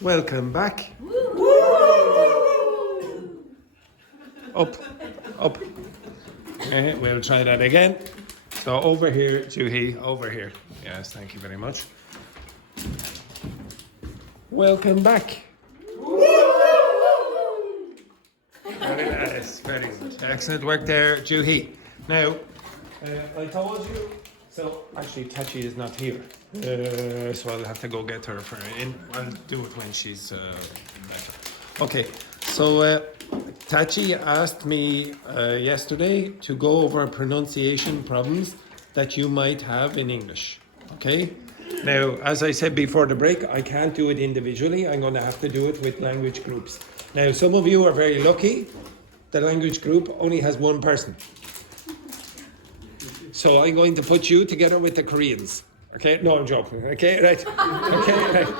Welcome back. Up, up. We'll try that again. So over here, Juhee, over here. Yes, thank you very much. Welcome back. Very nice, very good. Excellent work there, Juhee. Now, I told you, so actually Tati is not here. So I'll have to go get her I'll do it when she's better. Okay, so Tati asked me yesterday to go over pronunciation problems that you might have in English. Okay? Now, as I said before the break, I can't do it individually. I'm going to have to do it with language groups. Now, some of you are very lucky. The language group only has one person. So I'm going to put you together with the Koreans. Okay? No, I'm joking. Okay, right? Okay, right.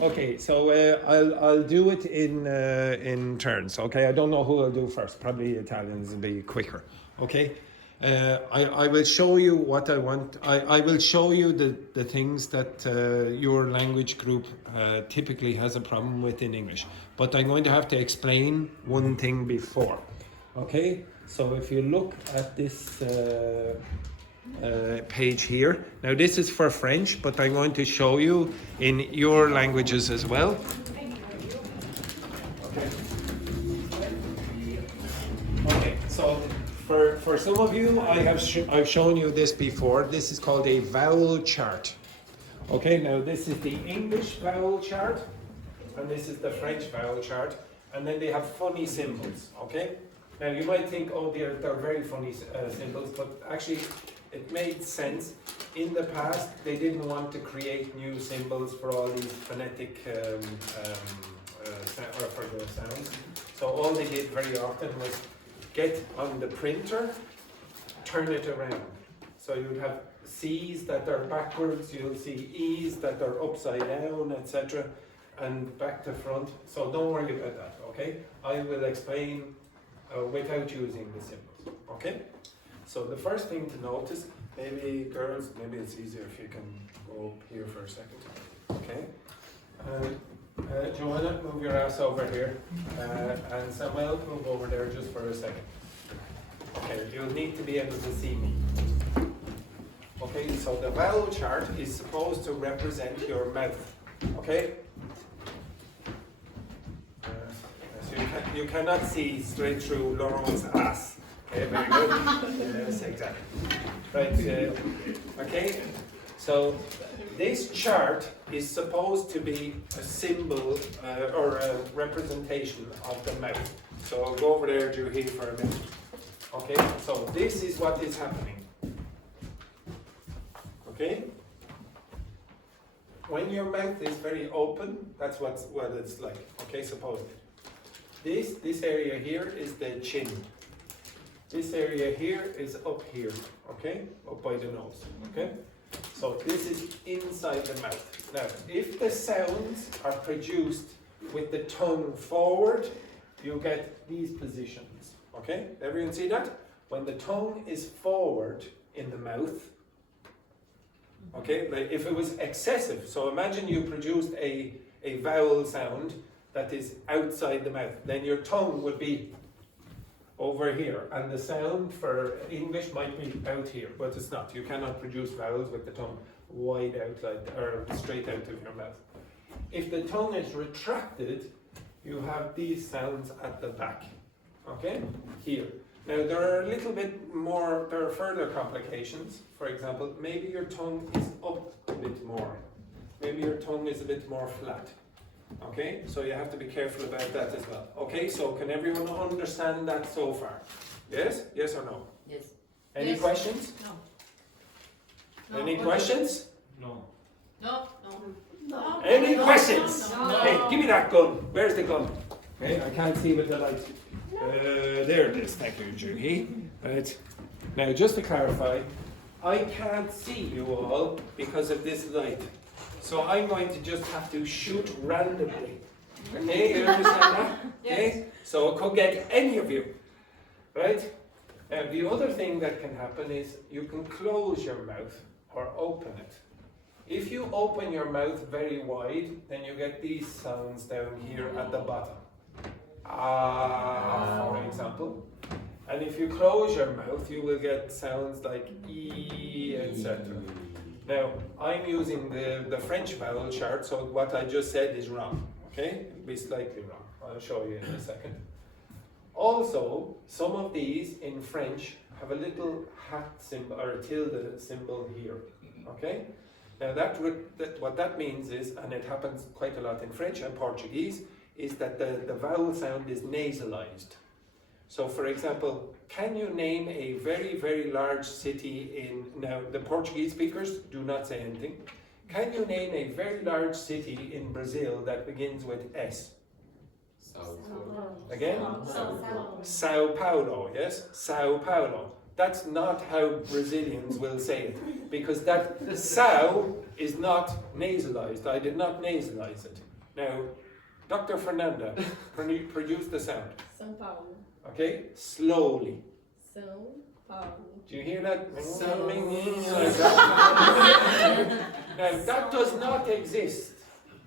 Okay, so I'll do it in turns. Okay, I don't know who I'll do first. Probably Italians will be quicker. Okay, I will show you what I want. I will show you the things that your language group typically has a problem with in English. But I'm going to have to explain one thing before. Okay, so if you look at this page here. Now this is for French, but I'm going to show you in your languages as well. Okay, so for some of you, I've shown you this before. This is called a vowel chart. Okay, now this is the English vowel chart, and this is the French vowel chart, and then they have funny symbols. Okay, now you might think, oh, they're very funny symbols, but actually it made sense. In the past, they didn't want to create new symbols for all these phonetic or for the sounds. So all they did very often was get on the printer, turn it around. So you would have C's that are backwards, you'll see E's that are upside down, etc., and back to front. So don't worry about that, okay? I will explain without using the symbols, okay? So the first thing to notice, maybe girls, maybe it's easier if you can go up here for a second, okay? Joanna, move your ass over here, and Samuel, move over there just for a second. Okay, you'll need to be able to see me. Okay, so the vowel chart is supposed to represent your mouth, okay? So you cannot see straight through Laurent's ass. Okay, very good. Yes, exactly. Right, okay, so this chart is supposed to be a symbol or a representation of the mouth. So I'll go over there, Juhee, for a minute. Okay, so this is what is happening. Okay? When your mouth is very open, that's what it's like. Okay, suppose this area here is the chin. This area here is up here, okay? Up by the nose, okay? So this is inside the mouth. Now, if the sounds are produced with the tongue forward, you get these positions, okay? Everyone see that? When the tongue is forward in the mouth, okay? Like if it was excessive, so imagine you produced a vowel sound that is outside the mouth, then your tongue would be over here, and the sound for English might be out here, but it's not. You cannot produce vowels with the tongue wide out or straight out of your mouth. If the tongue is retracted, you have these sounds at the back, okay? Here. Now there are a little bit more, there are further complications. For example, maybe your tongue is up a bit more. Maybe your tongue is a bit more flat. Okay, so you have to be careful about that as well. Okay, so can everyone understand that so far? Yes? Yes or no? Yes. Any Yes. questions? No. Any questions? No. No. No. Any questions? No. Hey, give me that gun. Where's the gun? Okay, I can't see with the light. There it is. Thank you, Juhee. Right. Now, just to clarify, I can't see you all because of this light. So I'm going to just have to shoot randomly. Okay, you understand that? Okay? Yes. So it could get any of you. Right? The other thing that can happen is you can close your mouth or open it. If you open your mouth very wide, then you get these sounds down here at the bottom. Ah, for example. And if you close your mouth, you will get sounds like E, etc. Now, I'm using the French vowel chart, so what I just said is wrong, okay? It'll be slightly wrong. I'll show you in a second. Also, some of these in French have a little hat symbol or a tilde symbol here, okay? Now, what that means is, and it happens quite a lot in French and Portuguese, is that the vowel sound is nasalized. So, for example, can you name a very, very large city in, now the Portuguese speakers do not say anything. Can you name a very large city in Brazil that begins with S? Again? Sao Paulo, yes? Sao Paulo. That's not how Brazilians will say it, because that Sao is not nasalized. I did not nasalize it. Now, Dr. Fernanda, produce the sound. São Paulo. Okay, slowly. São Paulo. Do you hear that? Now, that does not exist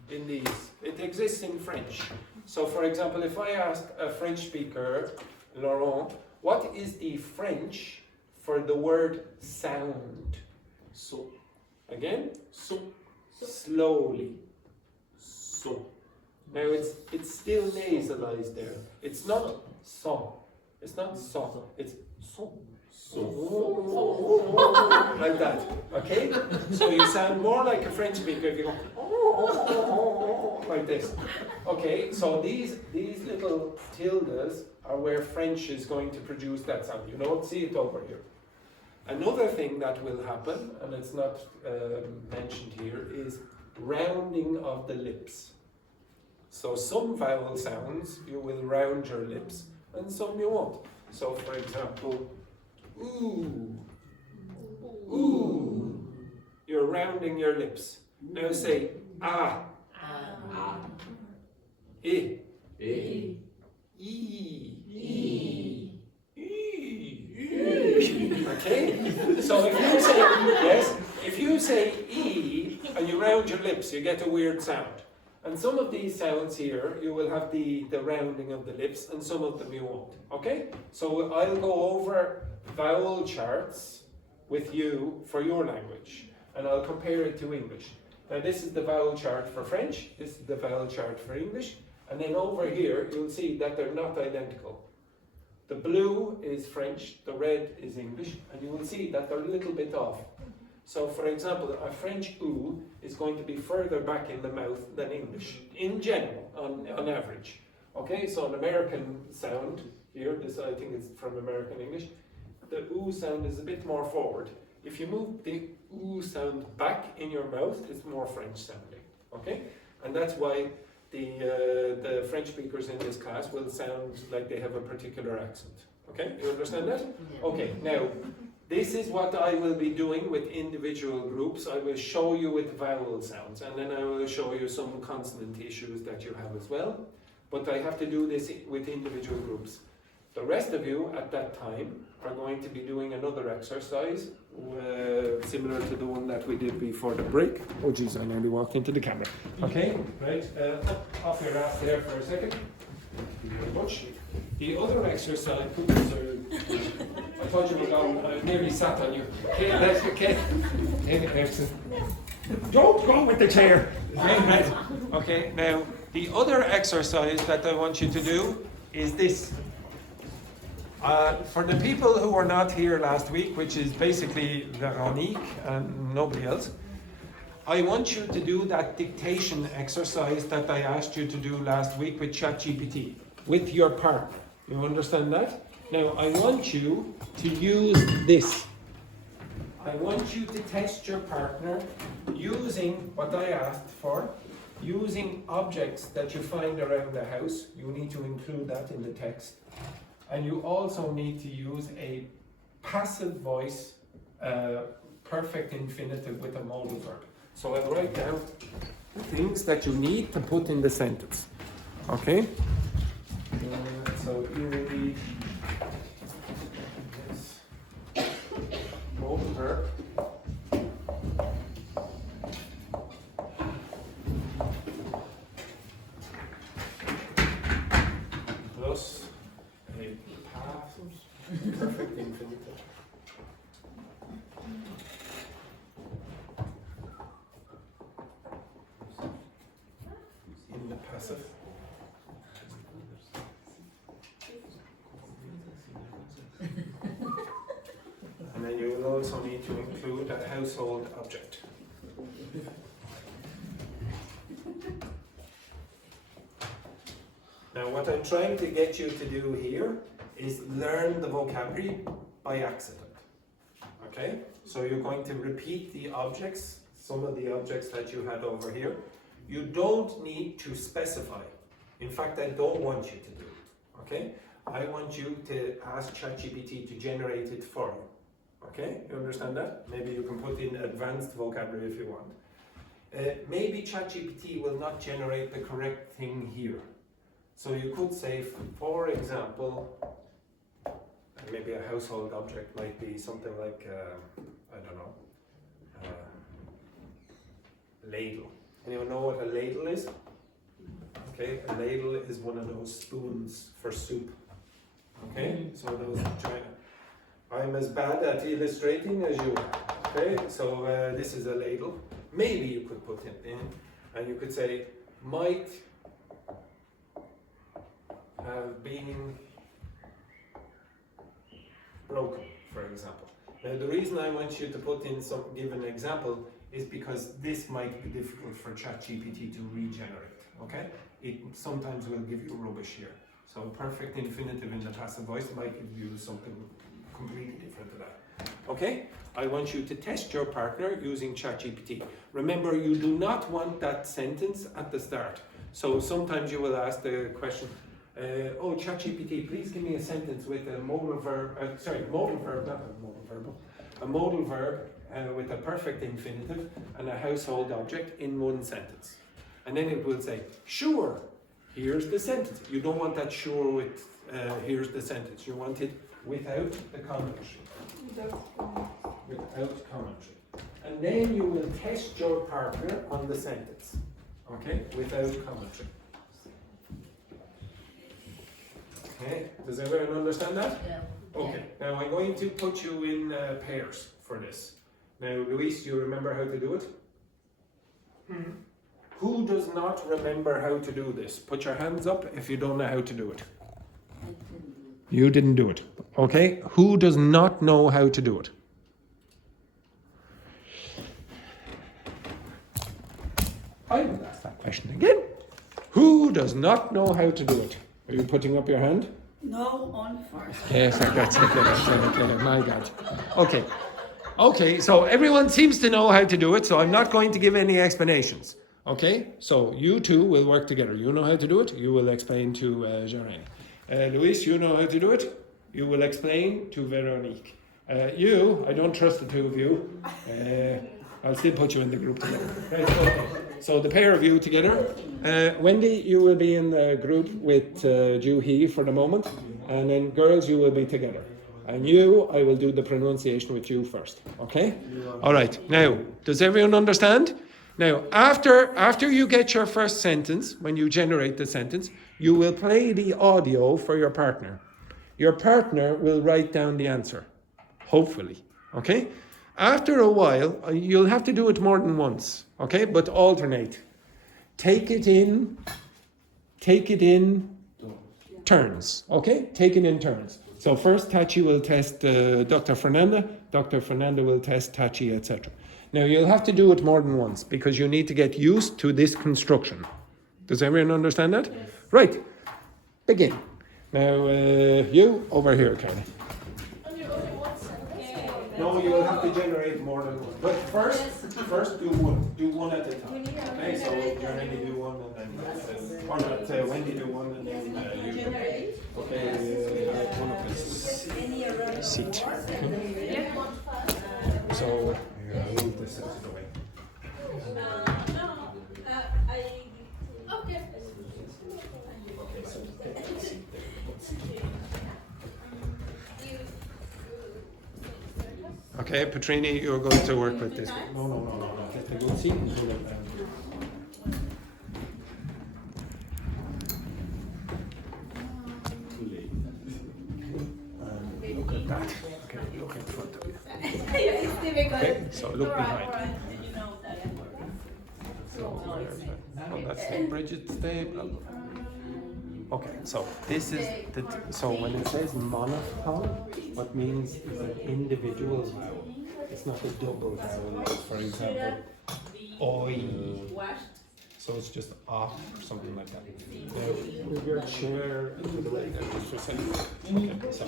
in these. It exists in French. So, for example, if I ask a French speaker, Laurent, what is the French for the word sound? So. Again? So. Slowly. So. Now, it's still nasalized there. It's not son. It's not son. It's son. So. Like that, okay? So you sound more like a French speaker if you go like this. Okay, so these little tildes are where French is going to produce that sound. You don't see it over here. Another thing that will happen, and it's not mentioned here, is rounding of the lips. So some vowel sounds you will round your lips, and some you won't. So for example, ooh, ooh, you're rounding your lips. Now say ah, Ah. eh, E. ee, okay? So if you say yes, if you say e and you round your lips, you get a weird sound. And some of these sounds here, you will have the rounding of the lips, and some of them you won't. Okay? So I'll go over vowel charts with you for your language, and I'll compare it to English. Now this is the vowel chart for French, this is the vowel chart for English, and then over here you'll see that they're not identical. The blue is French, the red is English, and you will see that they're a little bit off. So for example, a French oo is going to be further back in the mouth than English, in general, on average. Okay, so an American sound here, this I think is from American English, the oo sound is a bit more forward. If you move the oo sound back in your mouth, it's more French sounding. Okay, and that's why the French speakers in this class will sound like they have a particular accent. Okay, you understand that? Okay, now this is what I will be doing with individual groups. I will show you with vowel sounds, and then I will show you some consonant issues that you have as well. But I have to do this with individual groups. The rest of you at that time are going to be doing another exercise similar to the one that we did before the break. Oh geez, I nearly walked into the camera. Okay, right, off your ass there for a second. Thank you very much. The other exercise, I thought you were gone, I nearly sat on you. Okay, that's okay. Don't go with the chair. Okay, now the other exercise that I want you to do is this. For the people who were not here last week, which is basically Veronique and nobody else, I want you to do that dictation exercise that I asked you to do last week with ChatGPT, with your partner. You understand that? Now, I want you to use this. I want you to test your partner using what I asked for, using objects that you find around the house. You need to include that in the text. And you also need to use a passive voice, perfect infinitive with a modal verb. So I'll write down the things that you need to put in the sentence. Okay? So you will need this modal verb. Perfect infinitive. In the passive. And then you will also need to include a household object. Now what I'm trying to get you to do here is learn the vocabulary by accident. Okay? So you're going to repeat the objects, some of the objects that you had over here. You don't need to specify. In fact, I don't want you to do it. Okay? I want you to ask ChatGPT to generate it for you. Okay? You understand that? Maybe you can put in advanced vocabulary if you want. Maybe ChatGPT will not generate the correct thing here. So you could say, for example, maybe a household object might be something like, I don't know, ladle. Anyone know what a ladle is? Okay, a ladle is one of those spoons for soup. Okay, so those I'm as bad at illustrating as you are. Okay, so this is a ladle. Maybe you could put it in, and you could say, might have been broken, for example. Now the reason I want you to put in some given example is because this might be difficult for ChatGPT to regenerate, okay? It sometimes will give you rubbish here. So perfect infinitive in the passive voice might give you something completely different to that. Okay? I want you to test your partner using ChatGPT. Remember, you do not want that sentence at the start. So sometimes you will ask the question, oh, ChatGPT, please give me a sentence with a modal verb, a modal verb with a perfect infinitive and a household object in one sentence. And then it will say, sure, here's the sentence. You don't want that sure with, here's the sentence. You want it without the commentary. Without commentary. And then you will test your partner on the sentence. Okay, without commentary. Okay, does everyone understand that? Yeah. Okay, now I'm going to put you in pairs for this. Now, Luis, you remember how to do it? Who does not remember how to do this? Put your hands up if you don't know how to do it. You didn't do it. Okay, who does not know how to do it? I will ask that question again. Who does not know how to do it? Are you putting up your hand? No, on first. Yes, I got it. My God. Okay. Okay, so everyone seems to know how to do it, so I'm not going to give any explanations. Okay, so you two will work together. You know how to do it, you will explain to Jérôme. Luis, you know how to do it, you will explain to Veronique. You, I don't trust the two of you. I'll still put you in the group together. Right, okay. So the pair of you together. Wendy, you will be in the group with Juhee for the moment. And then girls, you will be together. And you, I will do the pronunciation with you first. Okay? All right. Now, does everyone understand? Now, after you get your first sentence, when you generate the sentence, you will play the audio for your partner. Your partner will write down the answer. Hopefully. Okay? After a while, you'll have to do it more than once, okay? But alternate. Take it in turns, okay? Take it in turns. So first, Tati will test Dr. Fernanda. Dr. Fernanda will test Tati, etc. Now, you'll have to do it more than once because you need to get used to this construction. Does everyone understand that? Yes. Right. Begin. Now, you over here, Carla. No, you will have to generate more than one. But first do one. Do one at a time. Okay, so Wendy do one and then or not, Wendy do one and then you. Okay, one of this seat. Okay. So move this out of the way. Okay. Okay, so take the seat there. Okay, Patrine, you're going to work with this. No. Get the good seat and pull it down. Look at that. Okay, look in front of you. It's difficult. Okay, so look behind. Did you know that? Oh, that's Bridget's day. Blah, blah, blah. Okay, so this is so when it says monophthong, what means is an individual vowel. It's not a double vowel. Like for example, oi. So it's just off or something like that. Move your chair into the right just for a second. Okay, so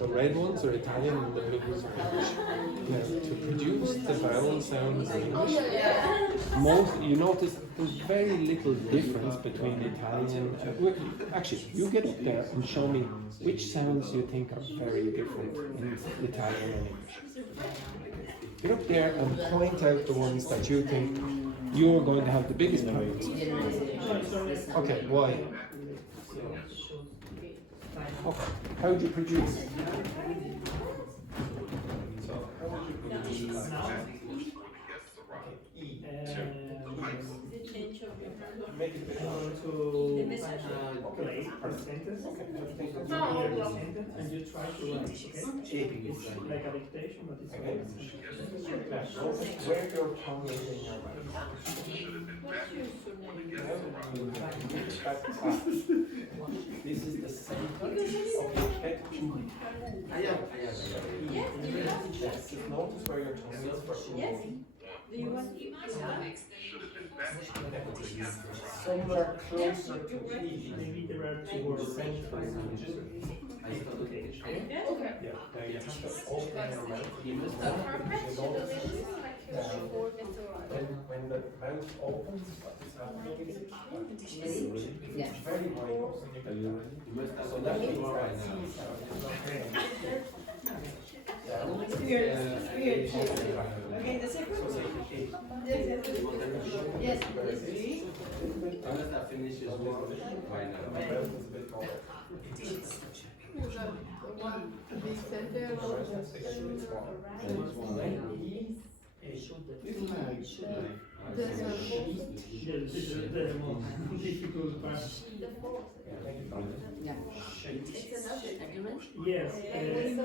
the red ones are Italian and the blue ones are English. Now, to produce the vowel sounds in English, you notice there's very little difference between Italian and actually, you get up there and show me which sounds you think are very different in Italian and English. Get up there and point out the ones that you think you're going to have the biggest problems. Okay, why? Okay, how do you produce? So, make it bigger. Play a sentence, and you try to write, okay? It's like a dictation, but it's Where your tongue is in your mouth. This is the center of your head. Yes, notice where your tongue is for Do you want somewhere closer to E. maybe there are two words. Center is Okay. yeah, now you have to open your mouth. When the mouth opens, what is happening is it's very wide open. So that means that C sound is not there. Okay, the second one. Yes. This is the most difficult part. Yes. Yeah. And it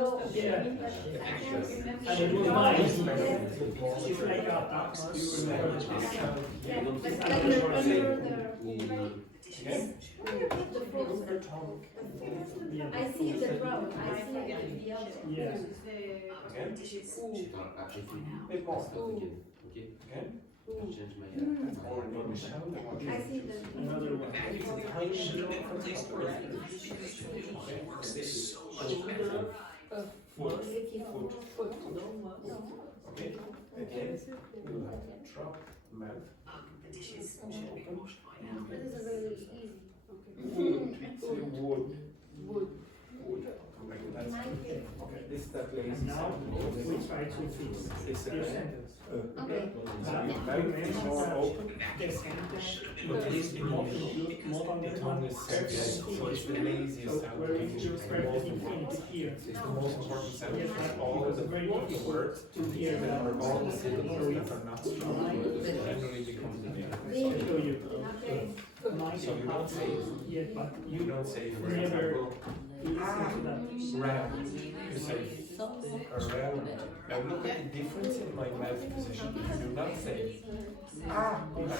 was mine. It's like a tap. You remember the I see the drum. I see the other. Yes. Bit more. Okay? I see the Another one. Okay? Again, you have drop, mouth. This is very easy. Say wood. Wood. Wood. Come back to that. Okay, this is that lazy And now sound. we try to fix This your sentence. Okay. So your mouth is more open. The sentence But is this more on the the tongue is set, so it's the laziest sound. where is your perfect infinitive here? It's the most important sound. Yes, right. All of the Very important words to hear that. are all the syllables that are not strong. Generally become the name. Show you. So you don't say, Yeah, but you don't say, for never example, listen to that. round. You say around. Now look at the difference in my mouth position. You do not say round.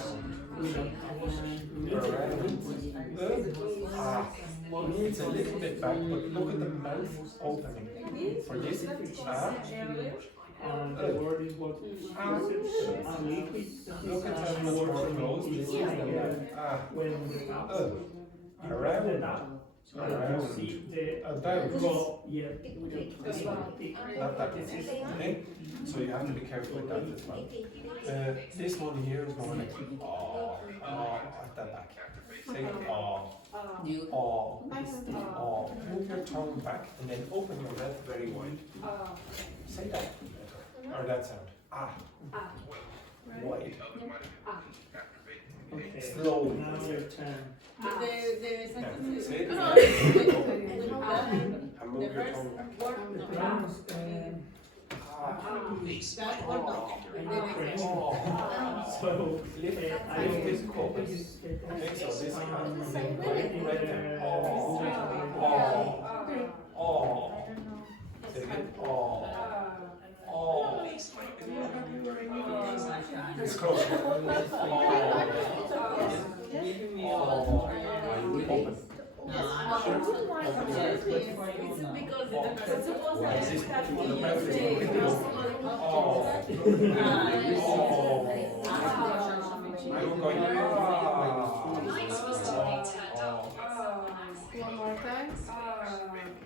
It's a little bit back, but look at the mouth opening. For this, And the word is what liquid. look at how much more closed this is than that. When the tap. Around. The tap. You see the About. go. Yeah. This one. Not that one. Okay? So you have to be careful with that as well. This one here is more like at the back. Say move your tongue back and then open your mouth very wide. Say that. Or that sound. Wide. Okay. Slowly. Now your turn. Say it. No. And move your tongue back. Drums, That one, no. so Lift this chorus. Okay, so this and then right there. Say it again. Open. One more time.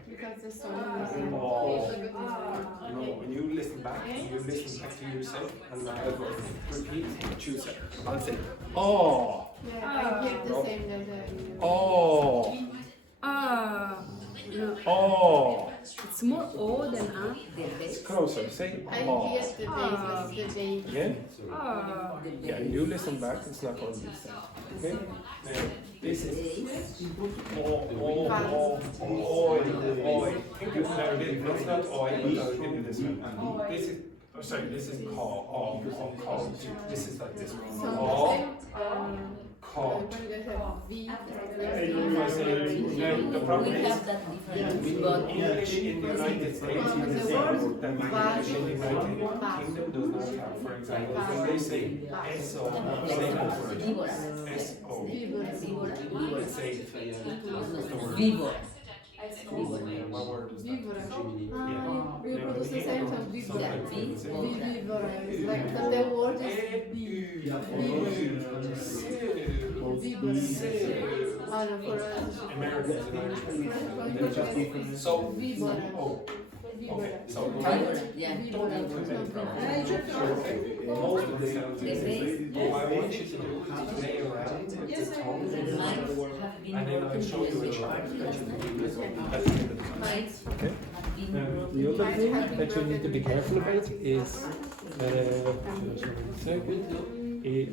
Because the song is No, when you listen back to yourself and I will repeat what you said. I'll say, oh, yeah, I hear the same that oh, No, oh. it's more O than A. It's closer. Say, I oh. hear the bass, the bass. Yeah? Yeah, and you listen back, it's not going to be the same. Okay? Now, this is oi. Think of it, it's not oi, but I'll give you this one. This is, oh sorry, this is call, call. This is like this. Call, call. When they have V, Now, the problem We is, have that difference, but English in the United States is the same that English in the United Kingdom does not have. For example, when they say S-O, say that word. víbora. S-O. Víbora. Say it. Víbora. What word is that? víbora. Yeah. We produce the same sound, víbora. Víbora. Víbora. It's like the word is for Americans and Irishmen, they're just different. So, oh, okay, so Yeah. most of the sounds what I want you to do is play around with the tones Might have been and then I'll broken show you a years chart ago. that you can use at the end of the class. Might Okay? have been Now, broken. the other thing that you need to be careful about is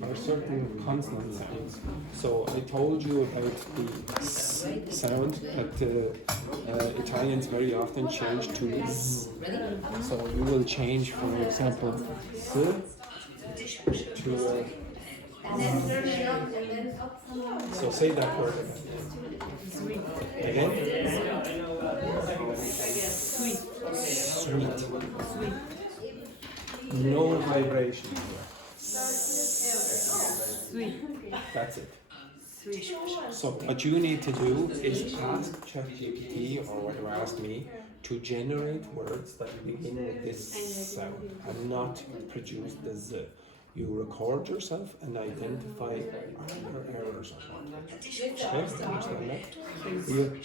are certain consonant sounds. So I told you about the s sound that Italians very often change to z. Ready? So you will change, for example, s to And then turn it up and then up some. so say that word again. Sweet. No vibration. Sweet. That's it. Sweet. So what you need to do is ask ChatGPT or whatever, ask me to generate words that begin with this sound and not produce the z. You record yourself and identify are there errors or not. Okay, understand that? You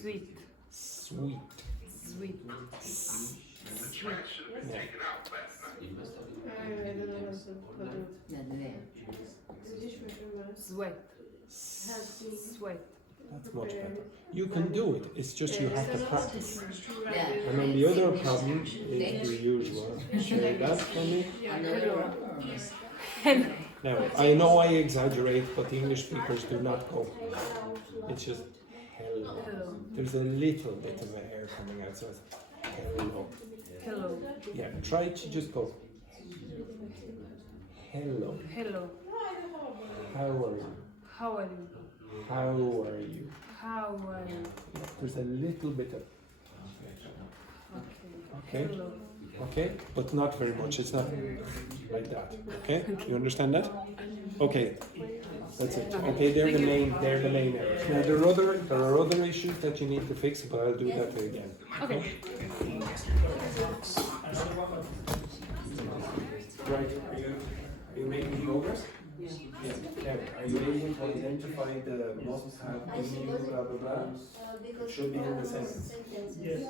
Sweet. sweet. Sweet. Yeah. Sweat. Sweat. That's much better. You can do it, it's just you have to practice. Yeah. And then the other problem is the usual. Share that for me. Now, I know I exaggerate, but the English speakers do not go. It's just hello. Hello. There's a little bit of a hair coming out, so it's hello. Hello. Yeah, try to just go hello. Hello. How are you? How are you? How are you? How are you? Yeah, there's a little bit of Okay. okay. Hello. Okay, but not very much. It's not like that. Okay, you understand that? Okay, that's it. Okay, they're the main errors. Now there are other issues that you need to fix, but I'll do that again. Okay. Right? Are you making progress? Yeah. Now, are you able to identify the must have meaning, blah blah blah? It should be in the sentence. Yes.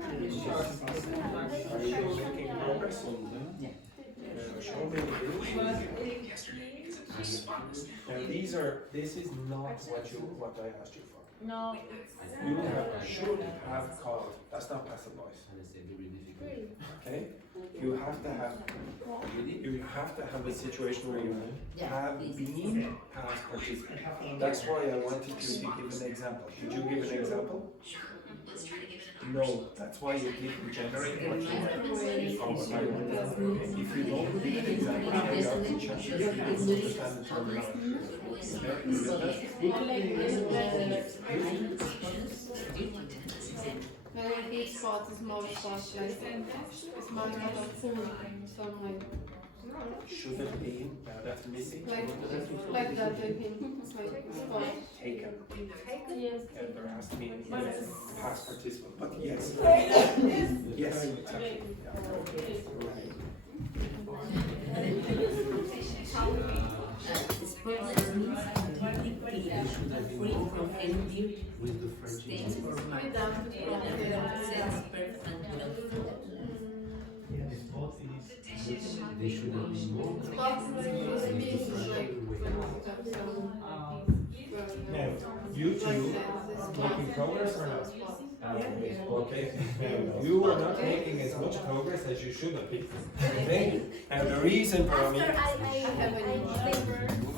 Are you making progress? Show me the video. Now this is not what I asked you for. No. You should have called. That's not passive voice. Okay? You have to have a situation where you have been past participle. That's why I wanted you to give an example. Did you give an example? No, that's why you didn't generate what you want. If you don't give an example, you have to check if you don't understand the terminology. Men en big spot is small spot, like small spot of full somewhere. Should have been, that's missing. Like Taken. Yes. Yeah, there has to be in past participle, but yes. Yes, exactly. Spotless means completely clean, free from any stains or marks. Sense perfect and without fault. They should have been more. Now, you two making progress or not? Okay. Now, you are not making as much progress as you should have been. Okay? And the reason for me.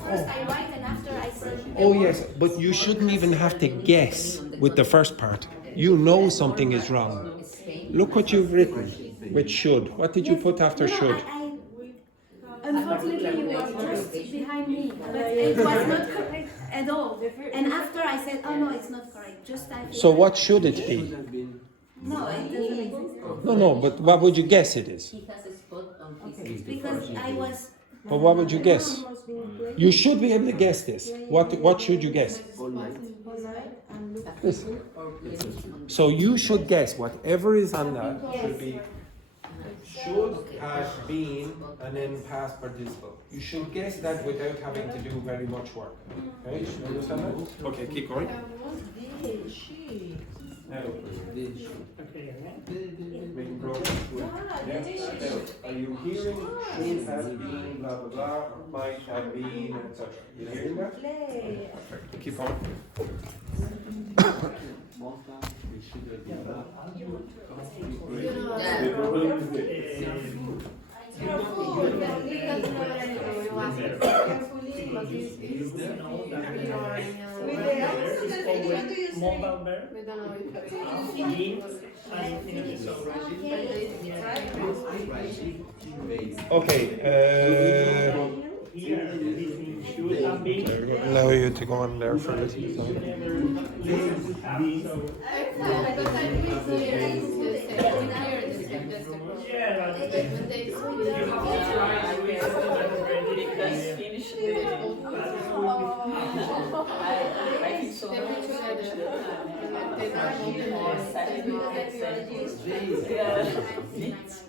First I write and after I say. Oh yes, but you shouldn't even have to guess with the first part. You know something is wrong. Look what you've written with should. What did you put after should? Unfortunately, you were just behind me, but it was not correct at all. And after I said, oh no, it's not correct. Just I. So what should it be? No, it doesn't exist. No, but what would you guess it is? He has a spot on his Because I was. But what would you guess? You should be able to guess this. What should you guess? This. So you should guess whatever is on that should be should have been and then past participle. You should guess that without having to do very much work. Okay, you understand that? Okay, keep going. Now, making progress with, yeah. Are you hearing should have been, blah blah blah, or might have been, etc. You hearing that? Perfect. Keep on. Modal verb, in, and infinitive. Okay. Here, this means should have been. Allow you to go on there for a little. Yeah, you have to try to finish I think so.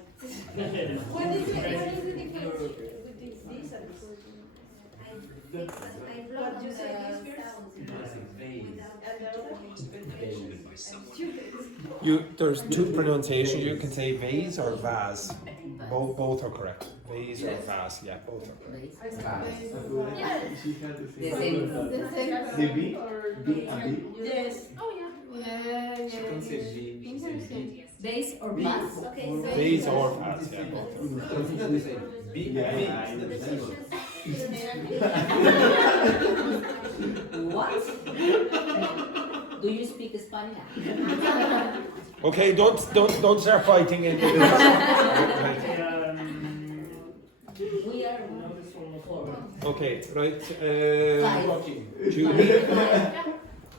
What is the difference with these I blocked the sounds. There's two pronunciations. You can say vase or vase. Both are correct. Vase or vase, yeah, both are correct. The B? B and B? Yes. Oh Base or bus? Okay, so Vase or vase, yeah, both are correct. B. What? Do you speak Spanish? Okay, don't start fighting into this. We are Okay, right. five. Juhee,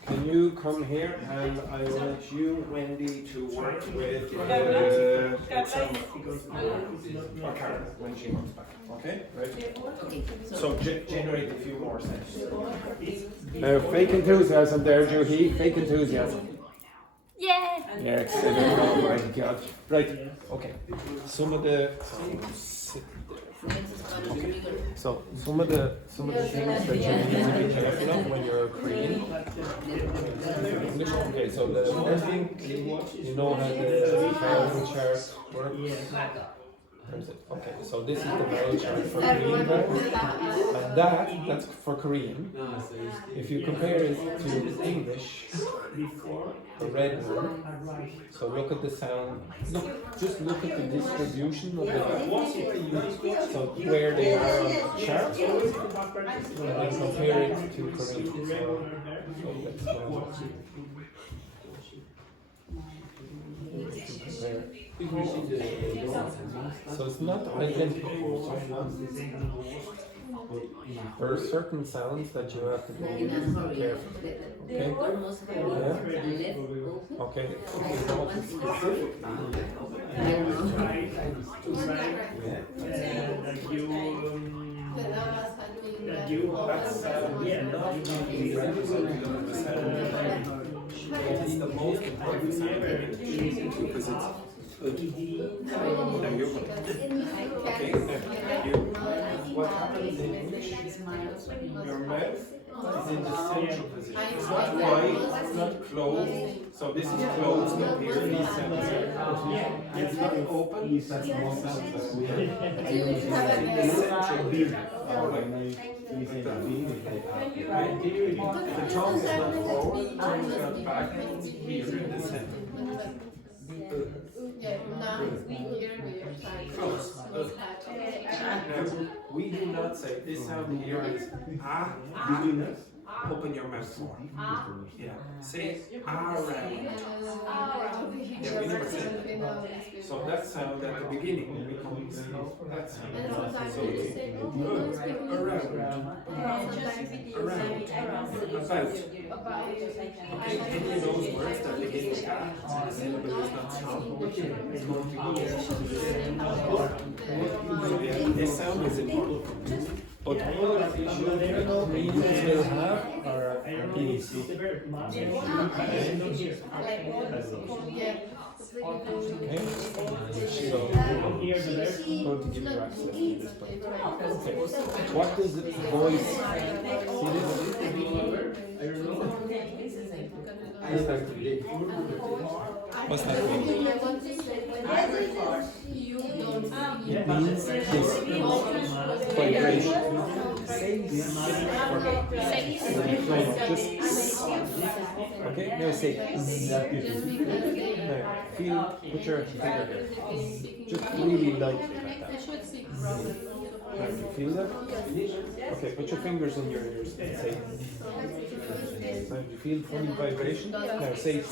can you come here and I want you, Wendy, to work with some for Carla when she comes back. Okay, right? Okay. So generate a few more sentences. Fake enthusiasm there, Juhee. Fake enthusiasm. yeah. Yes. Oh my God. Right. Okay. Some of the things that you need to be careful of when you're creating. English. Okay. So the first thing, you know how the vowel chart works. Okay, so this is the vowel chart for Korean vowels, and that's for Korean. If you compare it to English, the red one, so look at the sound, just look at the distribution of the vowels, so where they are on the chart, and then compare it to Korean. So let's go. So it's not identical. There are certain sounds that you have to go careful. Okay? Okay. That's it's the most important sound because it's now you okay. Now you. What happens in English? Your mouth is in the central position. It's not wide, it's not closed. So this is closed up here. These sounds here. It's not open. That's one sound that we have. The central here. The tongue is not forward, the tongue is not back. Here in the center. Close. Now, we do not say this sound here is ah. Open your mouth more. Yeah. Say around. Yeah, we never say that. So that sound at the beginning we can't say that sound. So it's around. About. Okay, any of those words that begin with ah, the syllable is not strong. It's going to go. So yeah, this sound is important. But other issues that we will have are these. Okay? So, going to give you access to this point. Okay. What does the voice see this? What's that mean? It means this vibration. Okay, now say now feel, put your finger here. Just really lightly like that. Now you feel that? Okay, put your fingers in your ears and say. Now you feel funny vibration? Now say.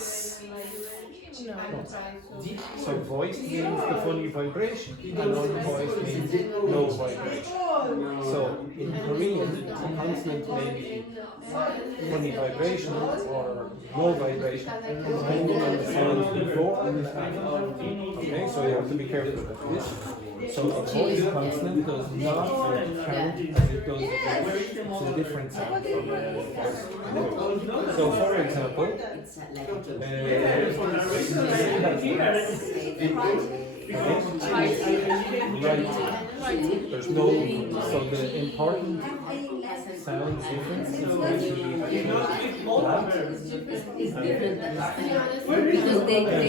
So voice means the funny vibration, and non-voice means no vibration. So in Korean, a consonant may be funny vibration or no vibration, depending on the sound before and after. Okay, so you have to be careful of this. So a voice consonant does not count as it does a voice. It's a different sound from a voice. So for example, right. There's no, so the important sound difference is going to be that.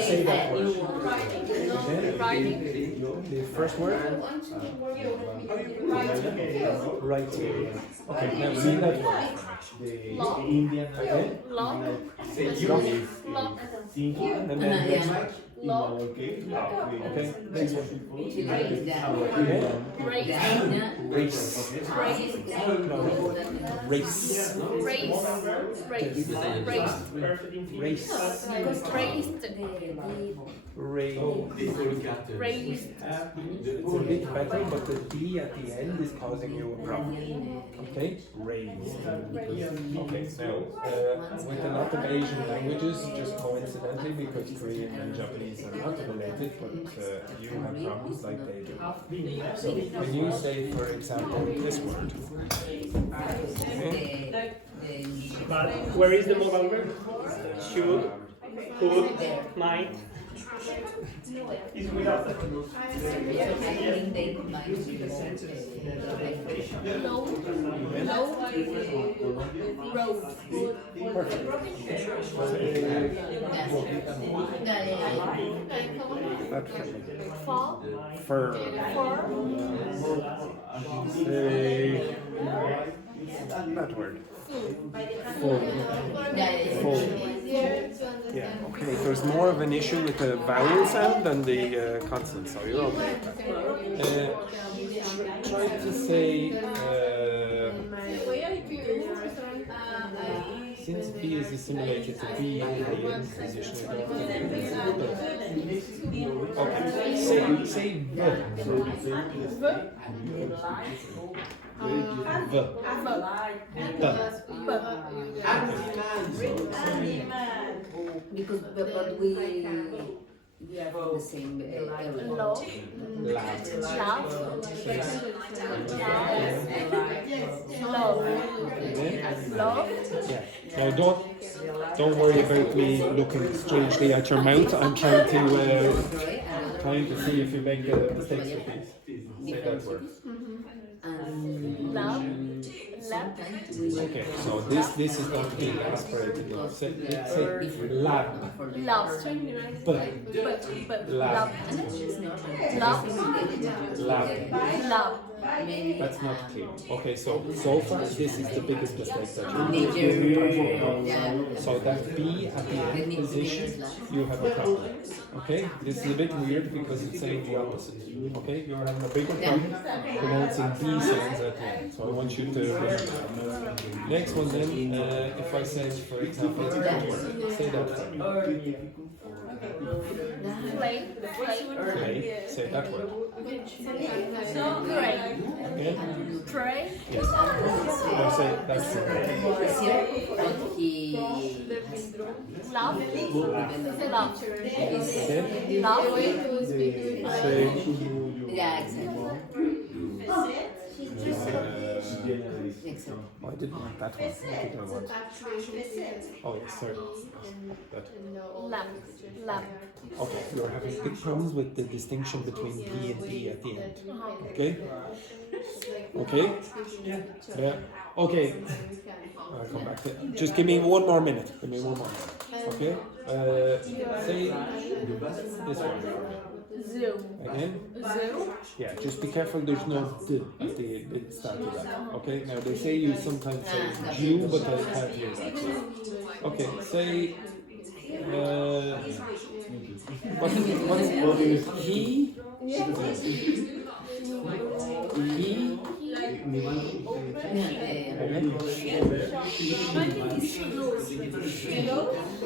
Say that word. The first word? Right. Okay, now see that word. The Indian again. Say you. And then next one. Okay, next one. Race. It's a bit better, but the D at the end is causing you a problem. Okay? Raised. Okay, now, with a lot of Asian languages, just coincidentally, because Korean and Japanese are not related, but you have problems like they do. So, when you say, for example, this word. Okay? But where is the modal verb? Should, could, might. Is without that. That word. Full. Yeah, okay. There's more of an issue with the vowel sound than the consonant, so you're okay. Try to say, since B is assimilated to B in the end position, I don't think it okay, say V. Because but we are from the same area. Love. Yeah. Now don't worry about me looking strangely at your mouth. I'm trying to see if you make mistakes with these. Say that word. Love. Love. Okay, so this is going to be aspirated. Say lab. Love. Lab. Love. Lab. Love. That's not clear. Okay, so far this is the biggest mistake that you make. So that B at the end position, you have a problem. Okay, this is a bit weird because it's saying the opposite. Okay, you're having a bigger problem pronouncing B sounds at the end. So I want you to remember that. Next one then, if I said, for example, say that. Play. Play. Say that word. Pray. Again? Pray. Yes. Now say that's it. Love. Love. Again? Love. Say Yeah, exactly. oh, I didn't want that one. What did I want? Oh, yes, sorry. That. Lamb. Lamb. Okay, you're having big problems with the distinction between B and D at the end. Okay? Okay? Yeah. Okay. I'll come back to it. Just give me one more minute. Give me one more minute. Okay? Say this one. Zoo. Again? Zoo. Yeah, just be careful there's no D at the start of that. Okay? Now they say you sometimes say Jew, but I can't hear that. Okay, say what's he? He?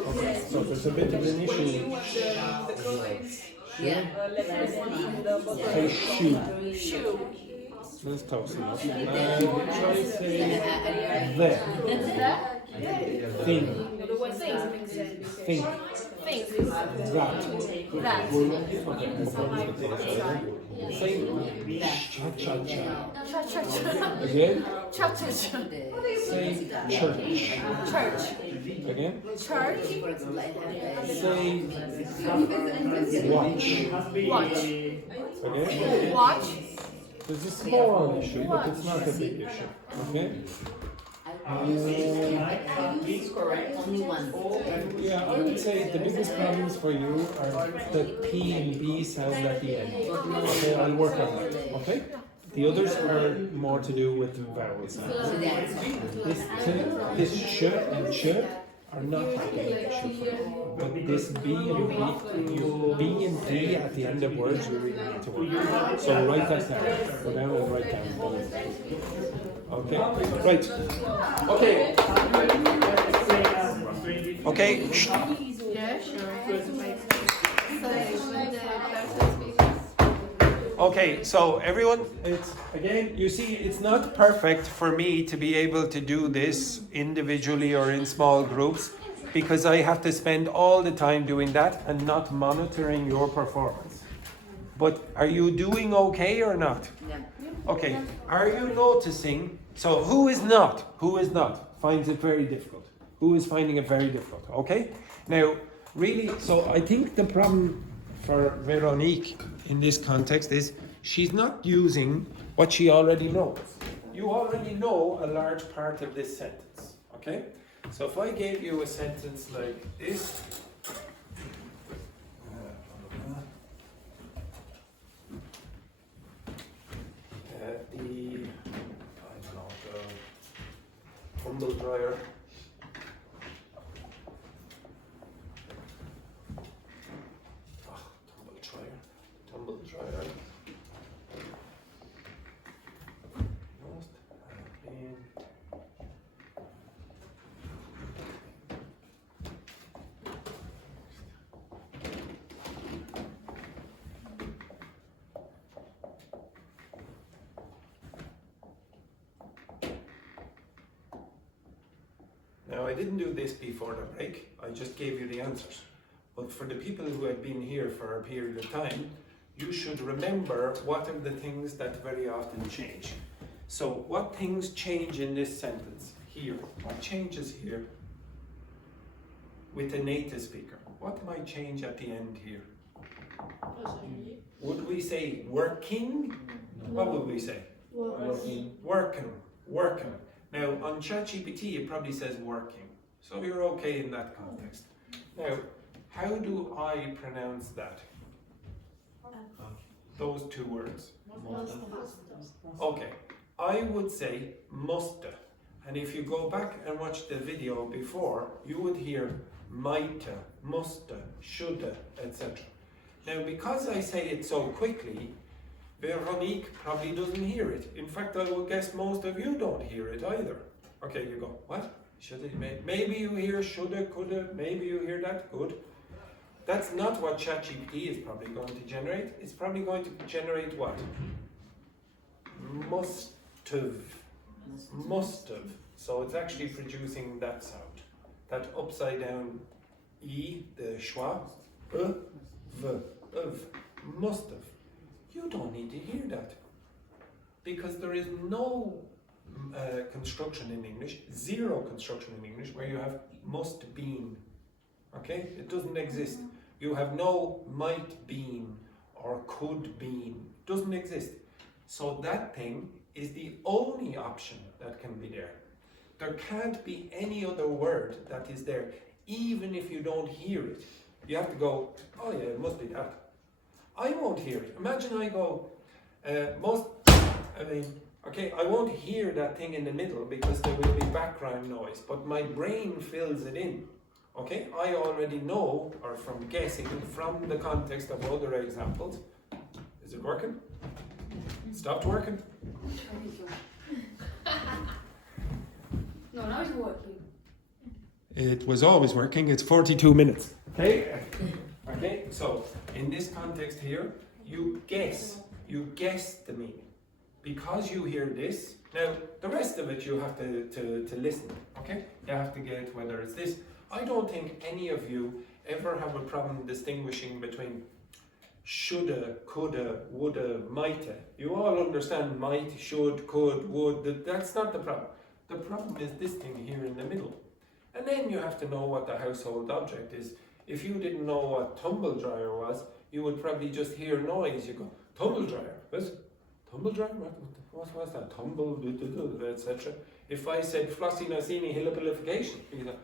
Okay, so there's a bit of an issue. Yeah. Say shoe. That's tough enough. Try say the. Thing. Think. That. Say cha-cha-cha. Again? Cha-cha-cha. Say church. Again? Church. Say watch. Watch. Again? Watch. There's a small issue, but it's not a big issue. Okay? Only one. Yeah, I would say the biggest problems for you are that P and B sound at the end. Okay, I'll work on that. Okay? The others are more to do with the vowel sounds. This sh and ch are not that big an issue for you. But this B and P at the end of words you really need to work on. So write that down. Go down and write down. Okay? Right. Okay. Okay. Shh. Yeah, sure. Okay, so everyone, it's again, you see, it's not perfect for me to be able to do this individually or in small groups because I have to spend all the time doing that and not monitoring your performance. But are you doing okay or not? Yeah. Okay, are you noticing? So who is not finds it very difficult? Who is finding it very difficult? Okay, now really, so I think the problem for Veronique in this context is she's not using what she already knows. You already know a large part of this sentence, okay? So if I gave you a sentence like this, the tumble dryer. Tumble dryer. Must have been. Now I didn't do this before the break, I just gave you the answers. But for the people who had been here for a period of time, you should remember what are the things that very often change. So what things change in this sentence? here, what changes here with the native speaker? What might change at the end here? Would we say working? What would we say? Working. Working. Now on ChatGPT it probably says working, so you're okay in that context. Now, how do I pronounce that? Those two words. Okay, I would say must. And if you go back and watch the video before, you would hear might, must, should, etc. Now, because I say it so quickly, Veronique probably doesn't hear it. In fact, I would guess most of you don't hear it either. Okay, you go, what? Should it? Maybe you hear shoulda, coulda, maybe you hear that, good. That's not what ChatGPT is probably going to generate. It's probably going to generate what? Must have. So it's actually producing that sound. That upside down E, the schwa, v, of, must have. You don't need to hear that. Because there is no construction in English, zero construction in English, where you have must been. Okay? It doesn't exist. You have no might been or could been. Doesn't exist. So that thing is the only option that can be there. There can't be any other word that is there, even if you don't hear it. You have to go, oh yeah, it must be that. I won't hear it. Imagine I go, I won't hear that thing in the middle because there will be background noise, but my brain fills it in. Okay, I already know, or from guessing, from the context of other examples. Is it working? Stopped working? No, now it's working. It was always working. It's 42 minutes. Okay? Okay, so in this context here, you guess the meaning. Because you hear this, now the rest of it you have to listen, okay? You have to get whether it's this. I don't think any of you ever have a problem distinguishing between shoulda, coulda, woulda, mighta. You all understand might, should, could, would. That's not the problem. The problem is this thing here in the middle. And then you have to know what the household object is. If you didn't know what tumble dryer was, you would probably just hear noise. You go, tumble dryer, what? Tumble dryer? What was that? Tumble, etc. If I said flossy nosini hilabilification, you go,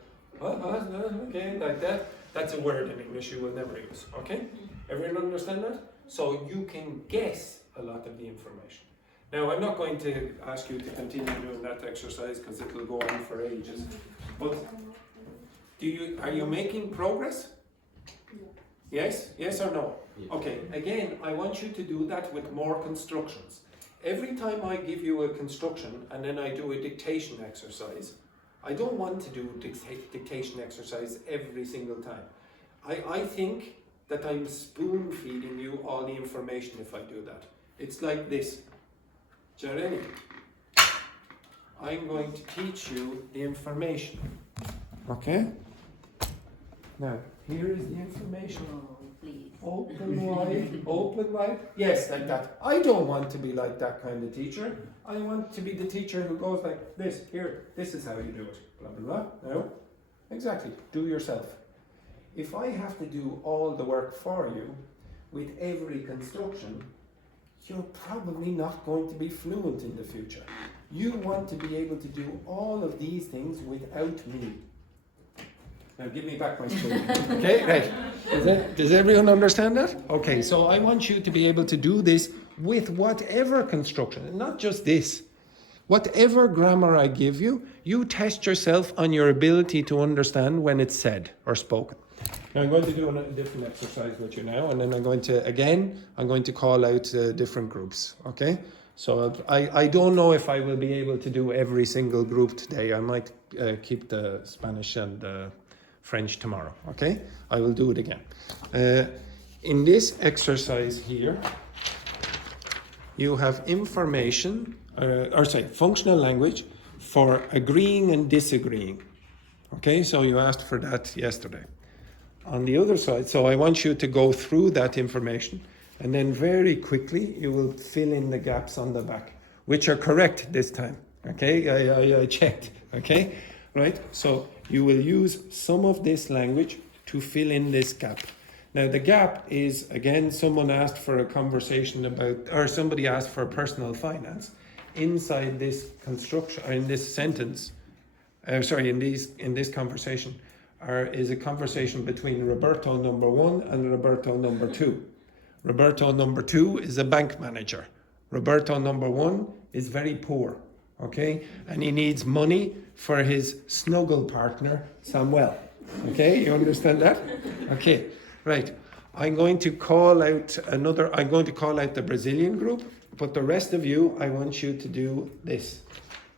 okay, like that. That's a word in English you will never use, okay? Everyone understand that? So you can guess a lot of the information. Now, I'm not going to ask you to continue doing that exercise because it will go on for ages. But are you making progress? Yes? Yes or no? Yes. Okay, again, I want you to do that with more constructions. Every time I give you a construction and then I do a dictation exercise, I don't want to do dictation exercise every single time. I think that I'm spoon feeding you all the information if I do that. It's like this. Jeremy, I'm going to teach you the information. Okay? Now, here is the information. Oh, please. Open wide. Yes, like that. I don't want to be like that kind of teacher. I want to be the teacher who goes like this. Here, this is how you do it. Blah, blah, blah. No? Exactly. Do yourself. If I have to do all the work for you with every construction, you're probably not going to be fluent in the future. You want to be able to do all of these things without me. Now give me back my spoon. Okay, right. Does everyone understand that? Okay, so I want you to be able to do this with whatever construction, and not just this. Whatever grammar I give you, you test yourself on your ability to understand when it's said or spoken. Now I'm going to do a different exercise with you now, and then I'm going to call out different groups, okay? So I don't know if I will be able to do every single group today. I might keep the Spanish and the French tomorrow, okay? I will do it again. In this exercise here, you have information, functional language for agreeing and disagreeing. Okay, so you asked for that yesterday. On the other side, so I want you to go through that information and then very quickly you will fill in the gaps on the back, which are correct this time, Okay, I checked. Okay, right. So you will use some of this language to fill in this gap. Now the gap is, again, someone asked for a conversation about, or somebody asked for personal finance. Inside this construction, or in this sentence, in this conversation, is a conversation between Roberto number 1 and Roberto number 2. Roberto number 2 is a bank manager. Roberto number 1 is very poor, okay? And he needs money for his snuggle partner, Samuel. Okay, you understand that? Okay, right. I'm going to call out the Brazilian group, but the rest of you, I want you to do this.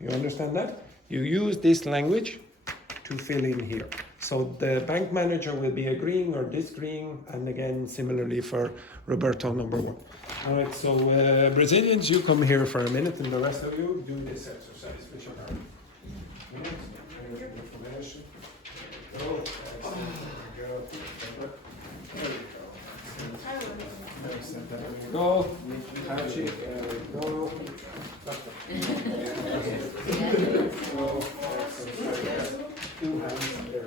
You understand that? You use this language to fill in here. So the bank manager will be agreeing or disagreeing, and again, similarly for Roberto number 1. All right, so Brazilians, you come here for a minute, and the rest of you do this exercise, which are information. Go. Go. Handshake. Go. Go. Two hands there.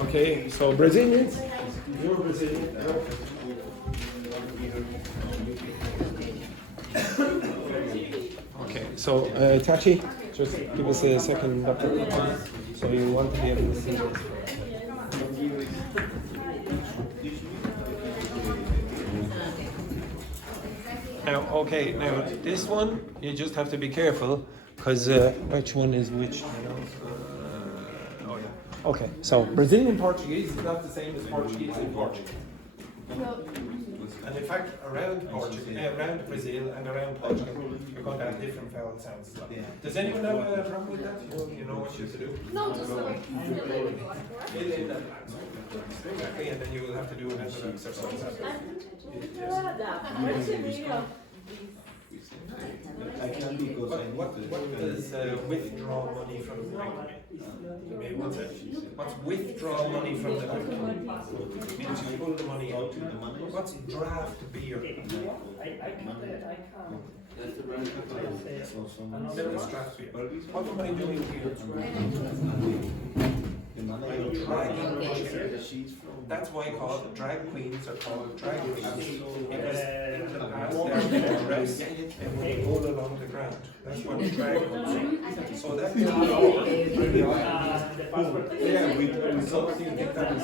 Okay, so Brazilians, you're Brazilian. Okay, so Tati, just give us a second, Dr. So you want to be able to see this. Now this one, you just have to be careful, because which one is which, you know? Okay, so Brazilian Portuguese is not the same as Portuguese in Portugal. And in fact, around Brazil and around Portugal, you're going to have different vowel sounds as well. Does anyone have a problem with that? You know what you have to do? No, just Fill in that exactly, and then you will have to do another exercise after. I can because I need What does withdraw money from the bank mean? What's withdraw money from the bank? It means you pull the money out. What's draft beer? What's draft beer? What am I doing here? That's why drag queens are called drag queens. Because in the past they were dressed and would roll along the ground. That's what drag queens. So that's we saw you think that is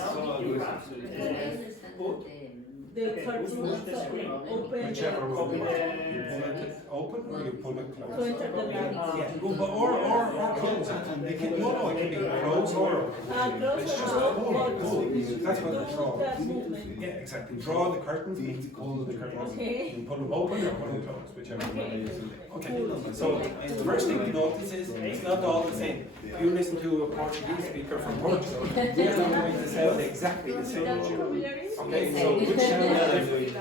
The curtain open. whichever open. You pull it open or you pull it To closed. enter the bank. Yeah, or close it. It can be closed or open. It's just pull. That's what the draw. Yeah, exactly. Draw the curtains means pull the curtains. Okay. You pull them open or pull them closed, whichever one it is. Okay. So the first thing to notice is it's not all the same. If you listen to a Portuguese speaker from Portugal, they're not going to sound exactly the same as you. Okay, so which sound are they doing?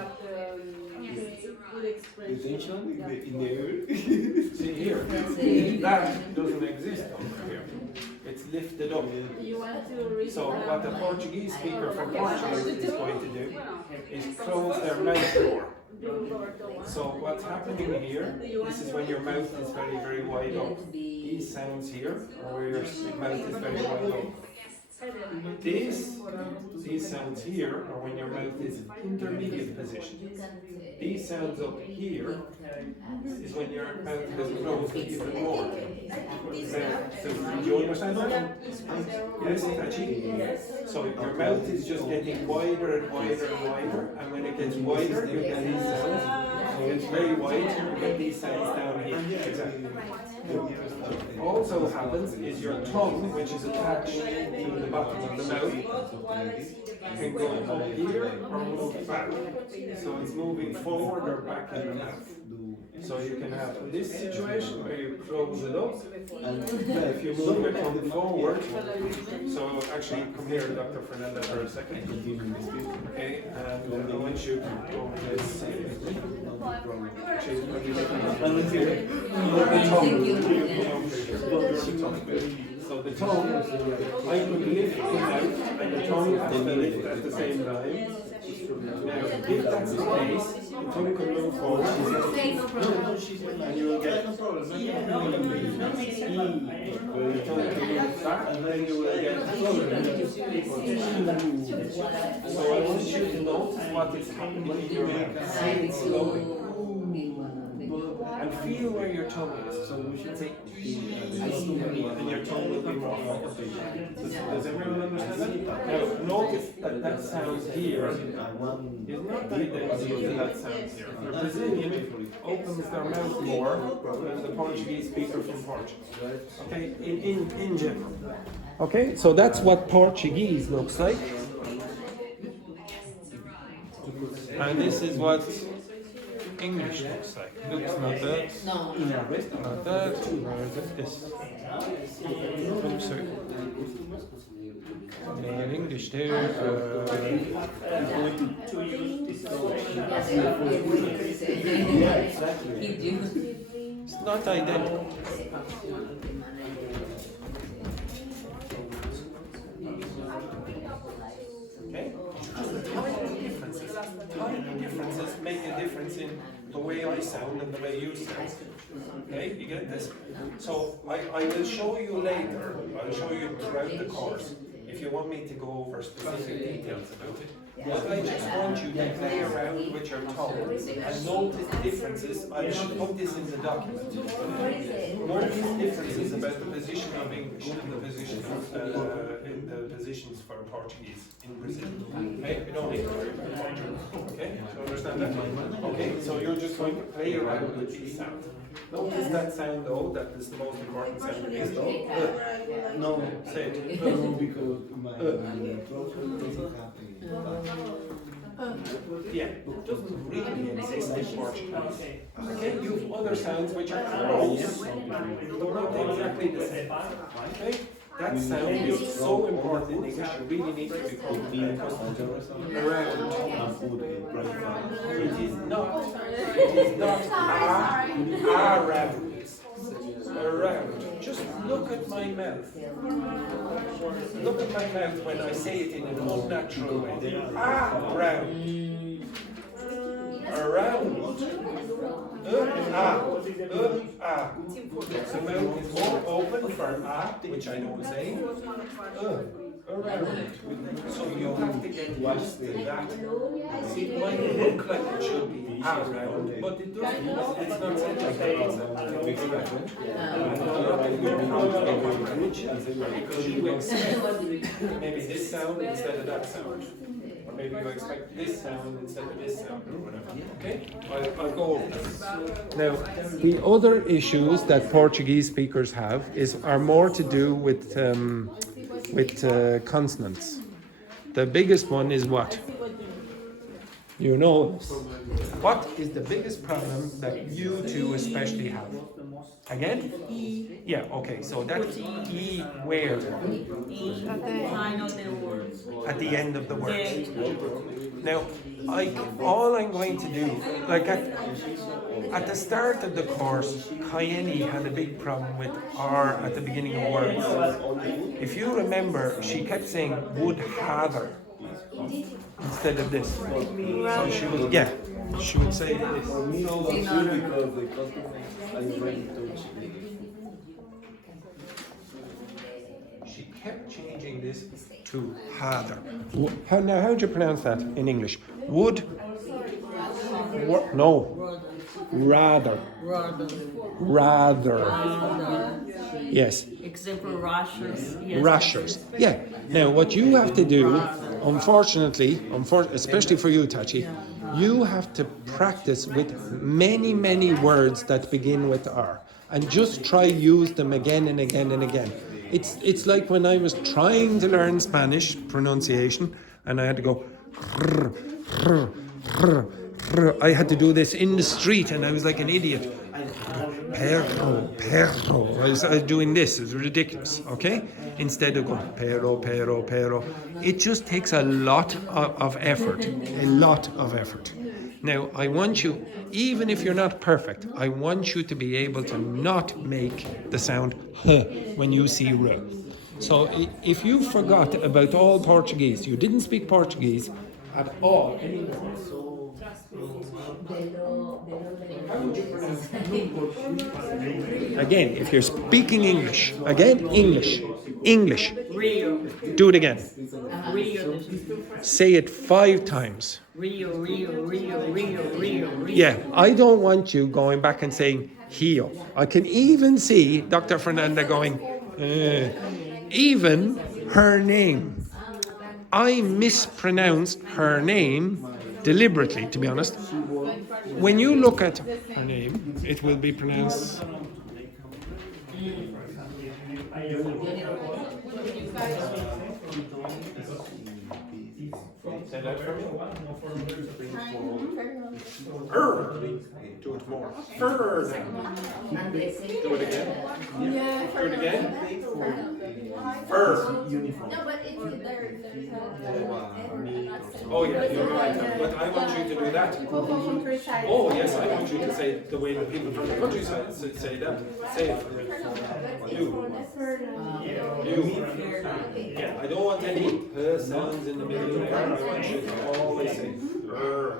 in the air. See here, that doesn't exist over here. It's lifted up. You want to read So what the Portuguese speaker from Portugal is going to do is close their mouth door. So what's happening here, this is when your mouth is very, very wide up. These sounds here are where your mouth is very wide up. These sounds here are when your mouth is intermediate position. These sounds up here is when your mouth has closed even more. So do you understand that? Yes, Tati? So your mouth is just getting wider and wider and wider, and when it gets wider, you get these sounds. When it gets very wide, you get these sounds down here. Exactly. Also happens is your tongue, which is attached to the bottom of the mouth, can go up here or move back. So it's moving forward or back in the mouth. So you can have this situation where you close it up, and if you move your tongue forward, so actually come here, Dr. Fernanda, for a second. Okay, and I want you to go this. So the tongue, I could lift the mouth and the tongue has to lift at the same time. Now, if that's the case, the tongue can move forward. And you will get E, where the tongue can move back, and then you will get So I want you to notice what is happening in your mouth. Say it slowly. And feel where your tongue is. So we should say and your tongue will be more focused. Does everyone understand that? Now notice that that sound here is not identical to that sound here. The Brazilian opens their mouth more than the Portuguese speaker from Portugal. Okay, in general. Okay, so that's what Portuguese looks like. And this is what English looks like. Looks not that. No. Not that. Or is it this? Oops, sorry. In English there. It's not identical. Okay? Tiny differences make a difference in the way I sound and the way you sound. Okay, you get this? So I will show you later, I'll show you throughout the course, if you want me to go over specific details about it. But I just want you to play around with your tongue and notice differences. I should put this in the document. Notice differences about the position of English and the position of in the positions for Portuguese in Brazil. Okay, we don't need to worry about Portugal. Okay, so understand that? Okay, so you're just going to play around with these sounds. Notice that sound though, that is the most important sound. Is though? No, say it. No, because my throat doesn't happen. Yeah, it doesn't really exist in Portuguese. Okay, you have other sounds which are close, but not exactly the same. Okay, that sound is so important in English, you really need to become around. It is not around. Around. Just look at my mouth. Look at my mouth when I say it in an unnatural way. Around. Around. The mouth is more open for which I don't say. Around. So you have to get used to that. It might look like it should be around, but it doesn't. It's not such a big sound. Because you expect maybe this sound instead of that sound. Or maybe you expect this sound instead of this sound or whatever. Okay? I'll go over this. Now, the other issues that Portuguese speakers have are more to do with consonants. The biggest one is what? You know, what is the biggest problem that you two especially have? Again? Yeah, okay, so that's E where? At the end of the word. Now, all I'm going to do, like at the start of the course, Kayeni had a big problem with R at the beginning of words. If you remember, she kept saying would hather instead of this. So she would, she would say this. She kept changing this to hather. How do you pronounce that in English? Would? No. Rather. Yes. Example, rashers. Rashers. Yeah. Now, what you have to do, unfortunately, especially for you, Tati, you have to practice with many, many words that begin with R, and just try use them again and again and again. It's like when I was trying to learn Spanish pronunciation, and I had to go. I had to do this in the street, and I was like an idiot. Perro. I was doing this. It's ridiculous. Okay, instead of going pero. It just takes a lot of effort. A lot of effort. Now, I want you, even if you're not perfect, I want you to be able to not make the sound h when you see r. So if you forgot about all Portuguese, you didn't speak Portuguese at all anymore. Again, if you're speaking English, again, English. Rio. Do it again. Rio. Say it 5 times. Rio. Yeah, I don't want you going back and saying Hio. I can even see Dr. Fernanda going, even her name. I mispronounced her name deliberately, to be honest. When you look at her name, it will be pronounced. Say that for me. Do it more. Do it again. Do it again. Uniform. No, but if there's Oh yeah, you're right. But I want you to do that. Oh yes, I want you to say the way the people from the countryside say that. Say it for me. You. Yeah, I don't want any sounds in the middle there. I want you to always say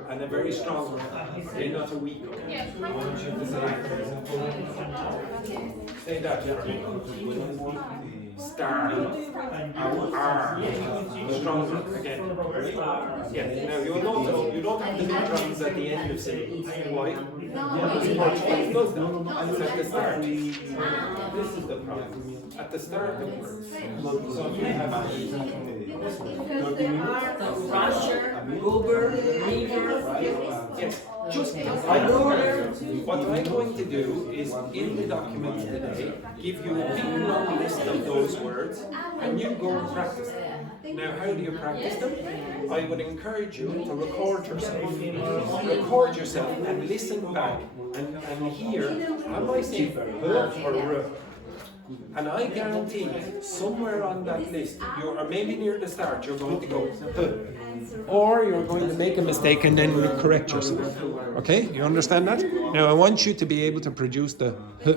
and a very strong one. Okay, not a weak one. I want you to say, for example, say that. Star. R. Stronger again. Yeah. Now you don't have the drums at the end of saying. Why? Portuguese does that. It's at the start. This is the problem. At the start of the word. So you have Russia, Uber, River. yes. Just what I'm going to do is in the document today give you a big long list of those words and you go and practice them. Now how do you practice them? I would encourage you to record yourself and listen back and hear, am I saying or r? And I guarantee somewhere on that list, or maybe near the start, you're going to go or you're going to make a mistake and then correct yourself. Okay, you understand that? Now I want you to be able to produce the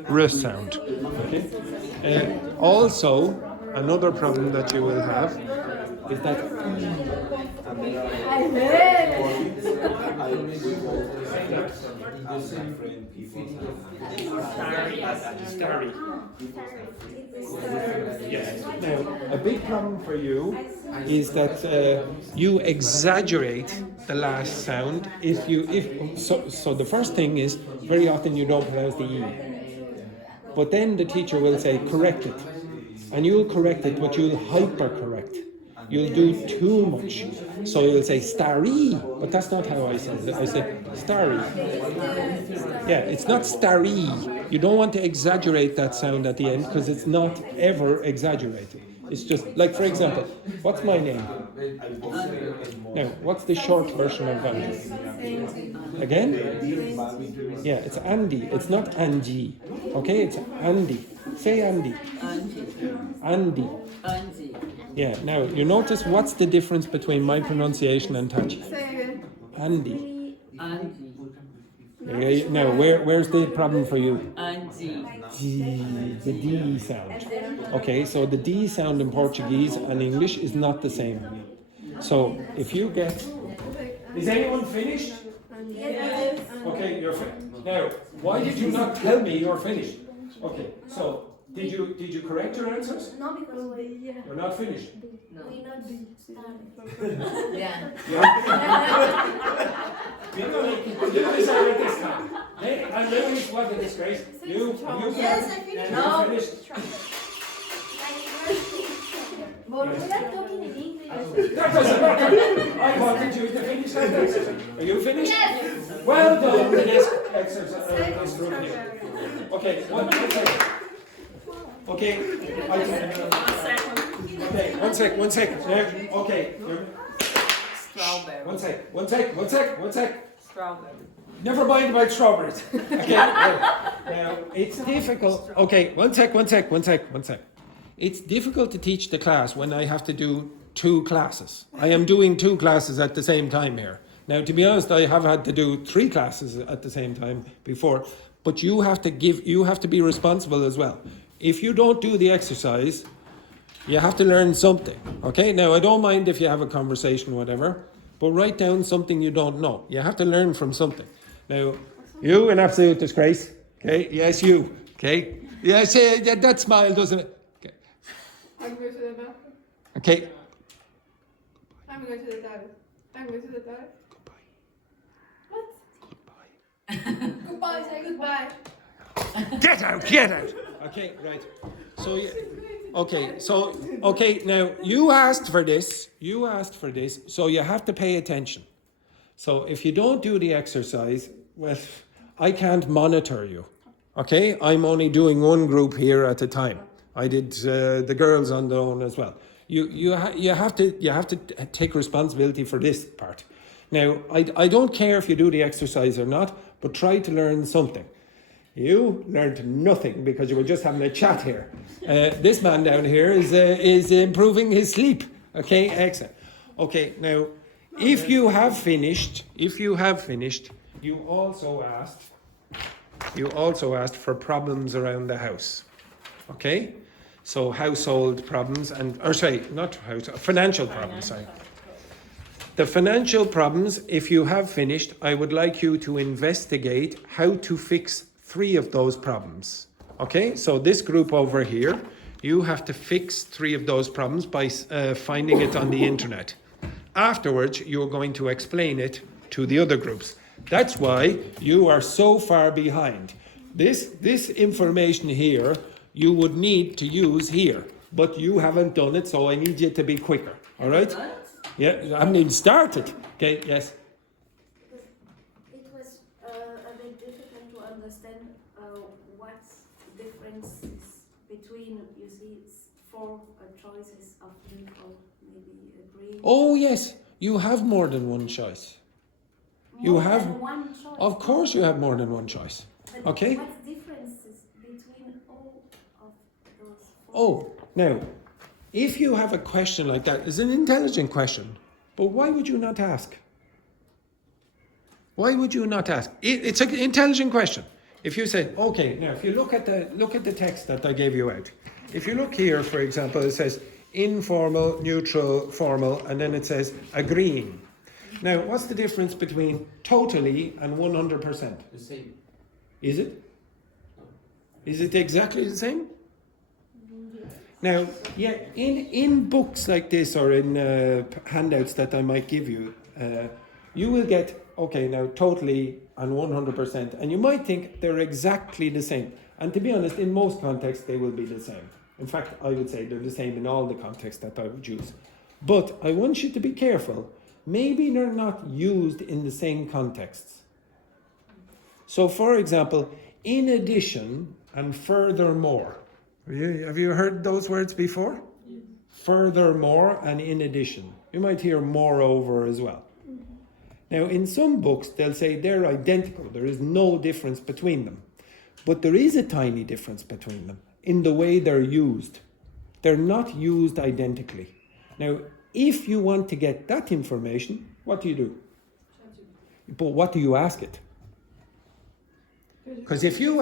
r sound. Okay. Also, another problem that you will have is that starry. Yes. Now, a big problem for you is that you exaggerate the last sound. So the first thing is very often you don't pronounce the E. But then the teacher will say correct it, and you'll correct it, but you'll hyper-correct. You'll do too much. So you'll say starry, but that's not how I said it. I said starry. Yeah, it's not starry. You don't want to exaggerate that sound at the end because it's not ever exaggerated. It's just, like for example, what's my name? Now, what's the short version of Andy? Again? Yeah, it's Andy. It's not Angie. Okay, it's Andy. Say Andy. Andy. Yeah, now you notice what's the difference between my pronunciation and Tati? Andy. Now, where's the problem for you? The D sound. Okay, so the D sound in Portuguese and English is not the same. So if you get... Is anyone finished? Yes. Okay, you're finished. Now, why did you not tell me you're finished? Okay, so did you correct your answers? No, because You're not finished. we not started. Yeah. We're going to do this already this time. And then what a disgrace. You Yes, I finished. No. Finished. But we are talking in English. That doesn't matter. I wanted you to finish that exercise. Are you finished? Yes. Well done with this exercise. This group here. Okay, one second. Okay. Okay, one sec. Okay. Strawberry. One sec. Strawberry. Never mind about strawberries. Okay. Now, it's difficult. Okay, one sec. It's difficult to teach the class when I have to do 2 classes. I am doing 2 classes at the same time here. Now, to be honest, I have had to do 3 classes at the same time before, but you have to be responsible as well. If you don't do the exercise, You have to learn something. Okay? Now, I don't mind if you have a conversation, whatever, but write down something you don't know. You have to learn from something. Now, you, an absolute disgrace. Okay? Yes, you. Okay? Yes, that smile doesn't it? Okay. I'm going to the bathroom. Okay. I'm going to the toilet. I'm going to the toilet. Goodbye, say goodbye. Get out! Get out! Okay, right. So, okay. Now you asked for this. You asked for this, so you have to pay attention. So if you don't do the exercise, well, I can't monitor you. Okay, I'm only doing one group here at a time. I did the girls on their own as well. You have to take responsibility for this part. Now I don't care if you do the exercise or not, but try to learn something. You learned nothing because you were just having a chat here. This man down here is improving his sleep. Okay, excellent. Okay, now if you have finished, you also asked for problems around the house. Okay, so household problems financial problems. Sorry. The financial problems, if you have finished, I would like you to investigate how to fix 3 of those problems. Okay, so this group over here, you have to fix 3 of those problems by finding it on the internet. Afterwards, you're going to explain it to the other groups. That's why you are so far behind. This information here, you would need to use here, but you haven't done it, so I need you to be quicker. All right? Yeah, I haven't even started. Okay, yes. It was a bit difficult to understand what's the differences between, you see, 4 choices of pink or maybe a green. Oh yes, you have more than one choice. More than one choice. Of course you have more than one choice. But Okay? what's differences between all of those 4? Oh, now, if you have a question like that, it's an intelligent question, but why would you not ask? Why would you not ask? It's an intelligent question. If you say, okay, now if you look at the text that I gave you out, if you look here, for example, it says informal, neutral, formal, and then it says agreeing. Now, what's the difference between totally and 100%? The same. Is it? Is it exactly the same? Now, yeah, in books like this or in handouts that I might give you, you will get, okay, now totally and 100%, and you might think they're exactly the same. And to be honest, in most contexts, they will be the same. In fact, I would say they're the same in all the contexts that I would use. But I want you to be careful. Maybe they're not used in the same contexts. So, for example, in addition and furthermore. Have you heard those words before? Yes. Furthermore and in addition. You might hear moreover as well. Mm-hmm. Now, in some books, they'll say they're identical. There is no difference between them. But there is a tiny difference between them in the way they're used. They're not used identically. Now, if you want to get that information, what do? But what do you ask it? Because if you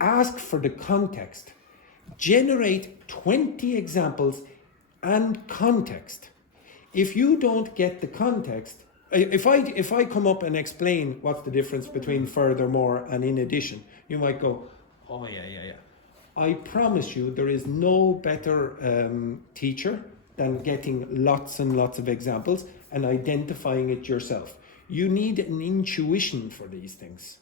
ask for the context, generate 20 examples and context. If you don't get the context, if I come up and explain what's the difference between furthermore and in addition, you might go, oh yeah. I promise you there is no better teacher than getting lots and lots of examples and identifying it yourself. You need an intuition for these things.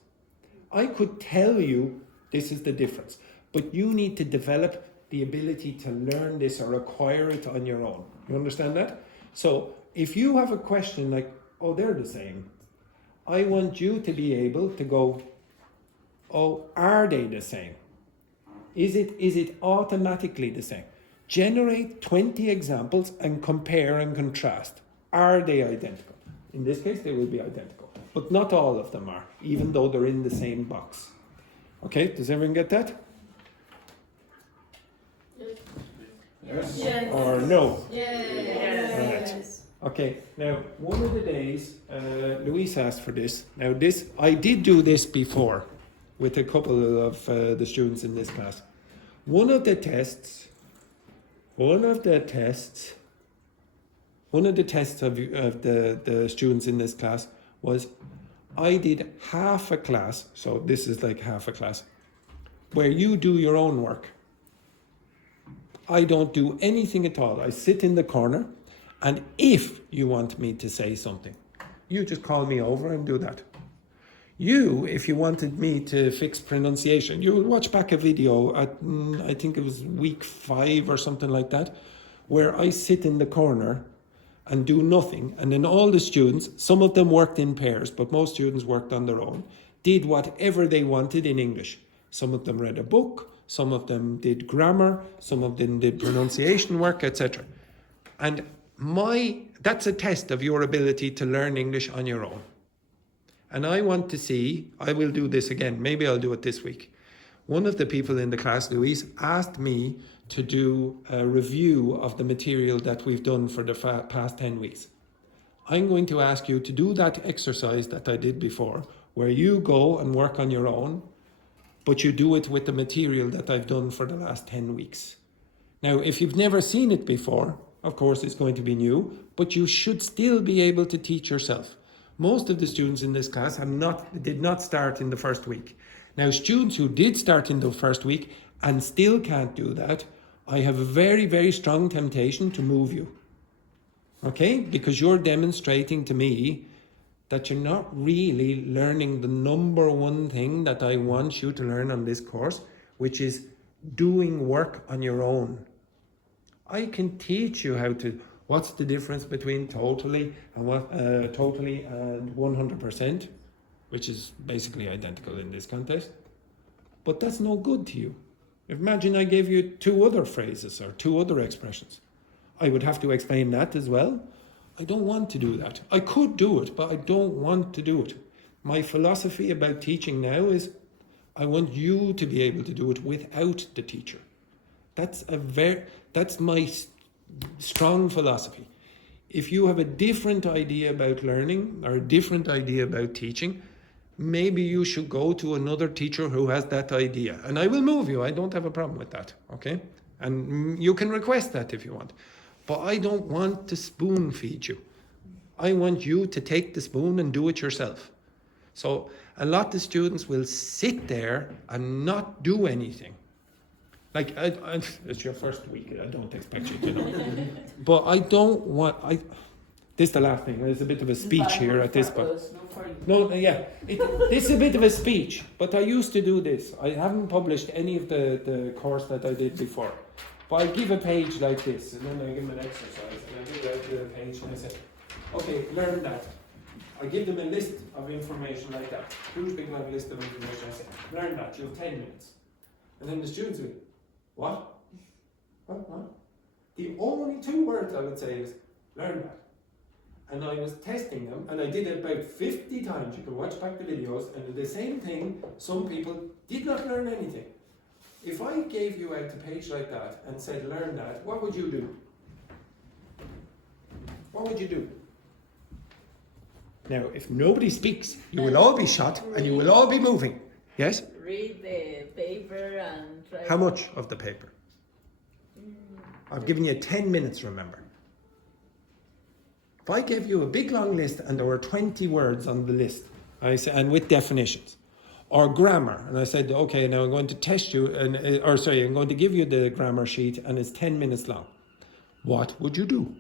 I could tell you this is the difference, but you need to develop the ability to learn this or acquire it on your own. You understand that? So if you have a question like, oh, they're the same, I want you to be able to go, oh, are they the same? Is it automatically the same? Generate 20 examples and compare and contrast. Are they identical? In this case, they will be identical, but not all of them are, even though they're in the same box. Okay, does everyone get that? Yes. Or no? Yes. Right. Okay, now one of the days, Luis asked for this. Now I did do this before with a couple of the students in this class. One of the tests one of the tests of the students in this class was I did half a class, so this is like half a class, where you do your own work. I don't do anything at all. I sit in the corner, and if you want me to say something, you just call me over and do that. You, if you wanted me to fix pronunciation, you will watch back a video at, I think it was week 5 or something like that, where I sit in the corner and do nothing. And then all the students, some of them worked in pairs, but most students worked on their own, did whatever they wanted in English. Some of them read a book, some of them did grammar, some of them did pronunciation work, etc. And that's a test of your ability to learn English on your own. And I want to see, I will do this again, maybe I'll do it this week. One of the people in the class, Louise, asked me to do a review of the material that we've done for the past 10 weeks. I'm going to ask you to do that exercise that I did before, where you go and work on your own, but you do it with the material that I've done for the last 10 weeks. Now, if you've never seen it before, of course it's going to be new, but you should still be able to teach yourself. Most of the students in this class did not start in the first week. Now, students who did start in the first week and still can't do that, I have a very, very strong temptation to move you. Okay? Because you're demonstrating to me that you're not really learning the number one thing that I want you to learn on this course, which is doing work on your own. I can teach you what's the difference between totally and 100%, which is basically identical in this context. But that's no good to you. Imagine I gave you 2 other phrases or 2 other expressions. I would have to explain that as well. I don't want to do that. I could do it, but I don't want to do it. My philosophy about teaching now is I want you to be able to do it without the teacher. That's my strong philosophy. If you have a different idea about learning or a different idea about teaching, maybe you should go to another teacher who has that idea. And I will move you. I don't have a problem with that. Okay? And you can request that if you want. But I don't want to spoon feed you. I want you to take the spoon and do it yourself. So a lot of students will sit there and not do anything. Like, it's your first week, I don't expect you to know. But I don't want, this is the last thing, there's a bit of a speech here at this point. This is a bit of a speech, but I used to do this. I haven't published any of the course that I did before. But I give a page like this, and then I give them an exercise, and I give the page, and I say, okay, learn that. I give them a list of information like that. Huge big long list of information. I say, learn that, you have 10 minutes. And then the students will, what? What? The only 2 words I would say is, learn that. And I was testing them, and I did it about 50 times. You can watch back the videos, and the same thing, some people did not learn anything. If I gave you out a page like that and said, learn that, what would you do? What would you do? Now, if nobody speaks, you will all be shot and you will all be moving. Yes? Read the paper and try. How much of the paper? I've given you 10 minutes, remember. If I gave you a big long list and there were 20 words on the list, and with definitions, or grammar, and I said, okay, now I'm going to test you, I'm going to give you the grammar sheet and it's 10 minutes long. What would you do?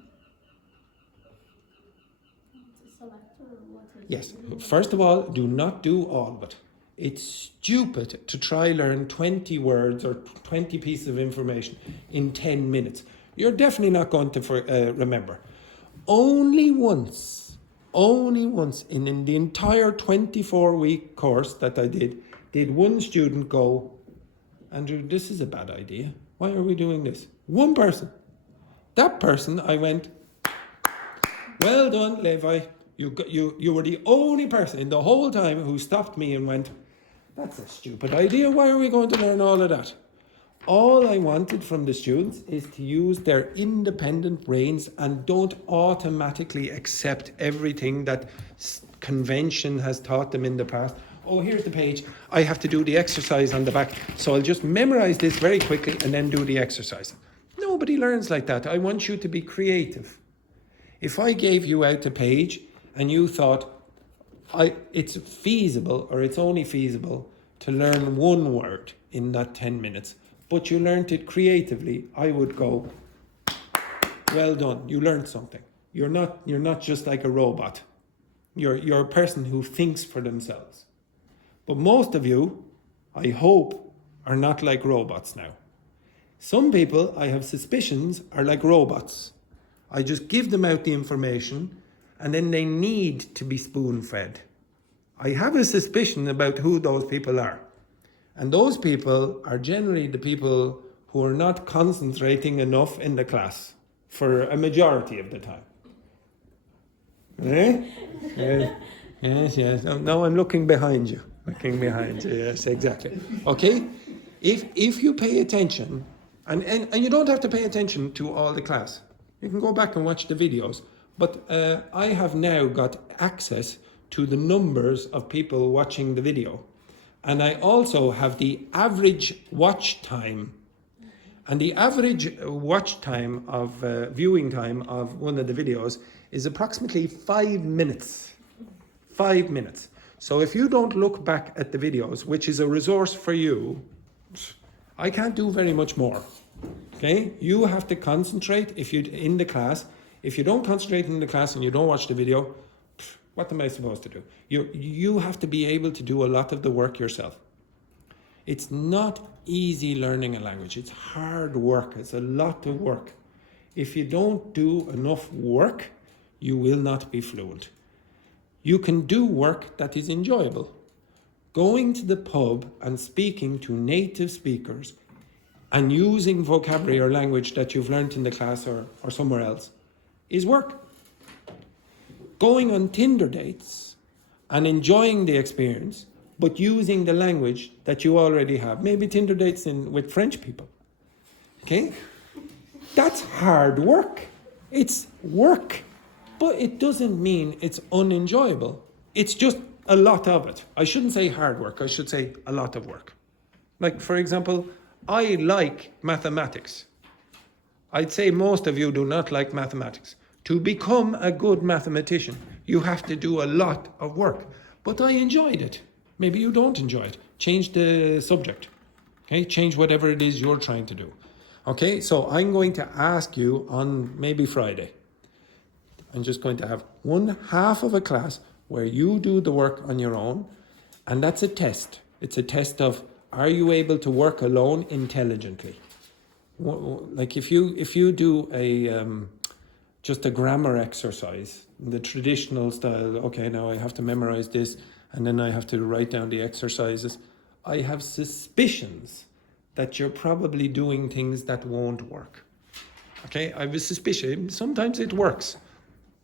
Yes, first of all, do not do all of it. It's stupid to try learn 20 words or 20 pieces of information in 10 minutes. You're definitely not going to remember. Only once in the entire 24-week course that I did one student go, Andrew, this is a bad idea. Why are we doing this? One person. That person, I went, well done, Levi. You were the only person in the whole time who stopped me and went, that's a stupid idea. Why are we going to learn all of that? All I wanted from the students is to use their independent brains and don't automatically accept everything that convention has taught them in the past. Oh, here's the page. I have to do the exercise on the back. So I'll just memorize this very quickly and then do the exercise. Nobody learns like that. I want you to be creative. If I gave you out a page and you thought it's feasible or it's only feasible to learn one word in that 10 minutes, but you learned it creatively, I would go, well done, you learned something. You're not just like a robot. You're a person who thinks for themselves. But most of you, I hope, are not like robots now. Some people, I have suspicions, are like robots. I just give them out the information and then they need to be spoon-fed. I have a suspicion about who those people are. And those people are generally the people who are not concentrating enough in the class for a majority of the time. Eh? Yes. No, I'm looking behind you. Yes, exactly. Okay? If you pay attention, and you don't have to pay attention to all the class. You can go back and watch the videos. But I have now got access to the numbers of people watching the video. And I also have the average watch time. And the average watch time of viewing time of one of the videos is approximately 5 minutes. 5 minutes. So if you don't look back at the videos, which is a resource for you, I can't do very much more. Okay? You have to concentrate in the class. If you don't concentrate in the class and you don't watch the video, what am I supposed to do? You have to be able to do a lot of the work yourself. It's not easy learning a language. It's hard work. It's a lot of work. If you don't do enough work, you will not be fluent. You can do work that is enjoyable. Going to the pub and speaking to native speakers and using vocabulary or language that you've learned in the class or somewhere else is work. Going on Tinder dates and enjoying the experience, but using the language that you already have. Maybe Tinder dates with French people. Okay? That's hard work. It's work. But it doesn't mean it's unenjoyable. It's just a lot of it. I shouldn't say hard work. I should say a lot of work. Like, for example, I like mathematics. I'd say most of you do not like mathematics. To become a good mathematician, you have to do a lot of work. But I enjoyed it. Maybe you don't enjoy it. Change the subject. Okay? Change whatever it is you're trying to do. Okay? So I'm going to ask you on maybe Friday. I'm just going to have one half of a class where you do the work on your own. And that's a test. It's a test of, are you able to work alone intelligently? Like if you do just a grammar exercise, the traditional style, okay, now I have to memorize this, and then I have to write down the exercises. I have suspicions that you're probably doing things that won't work. Okay, I have a suspicion. Sometimes it works,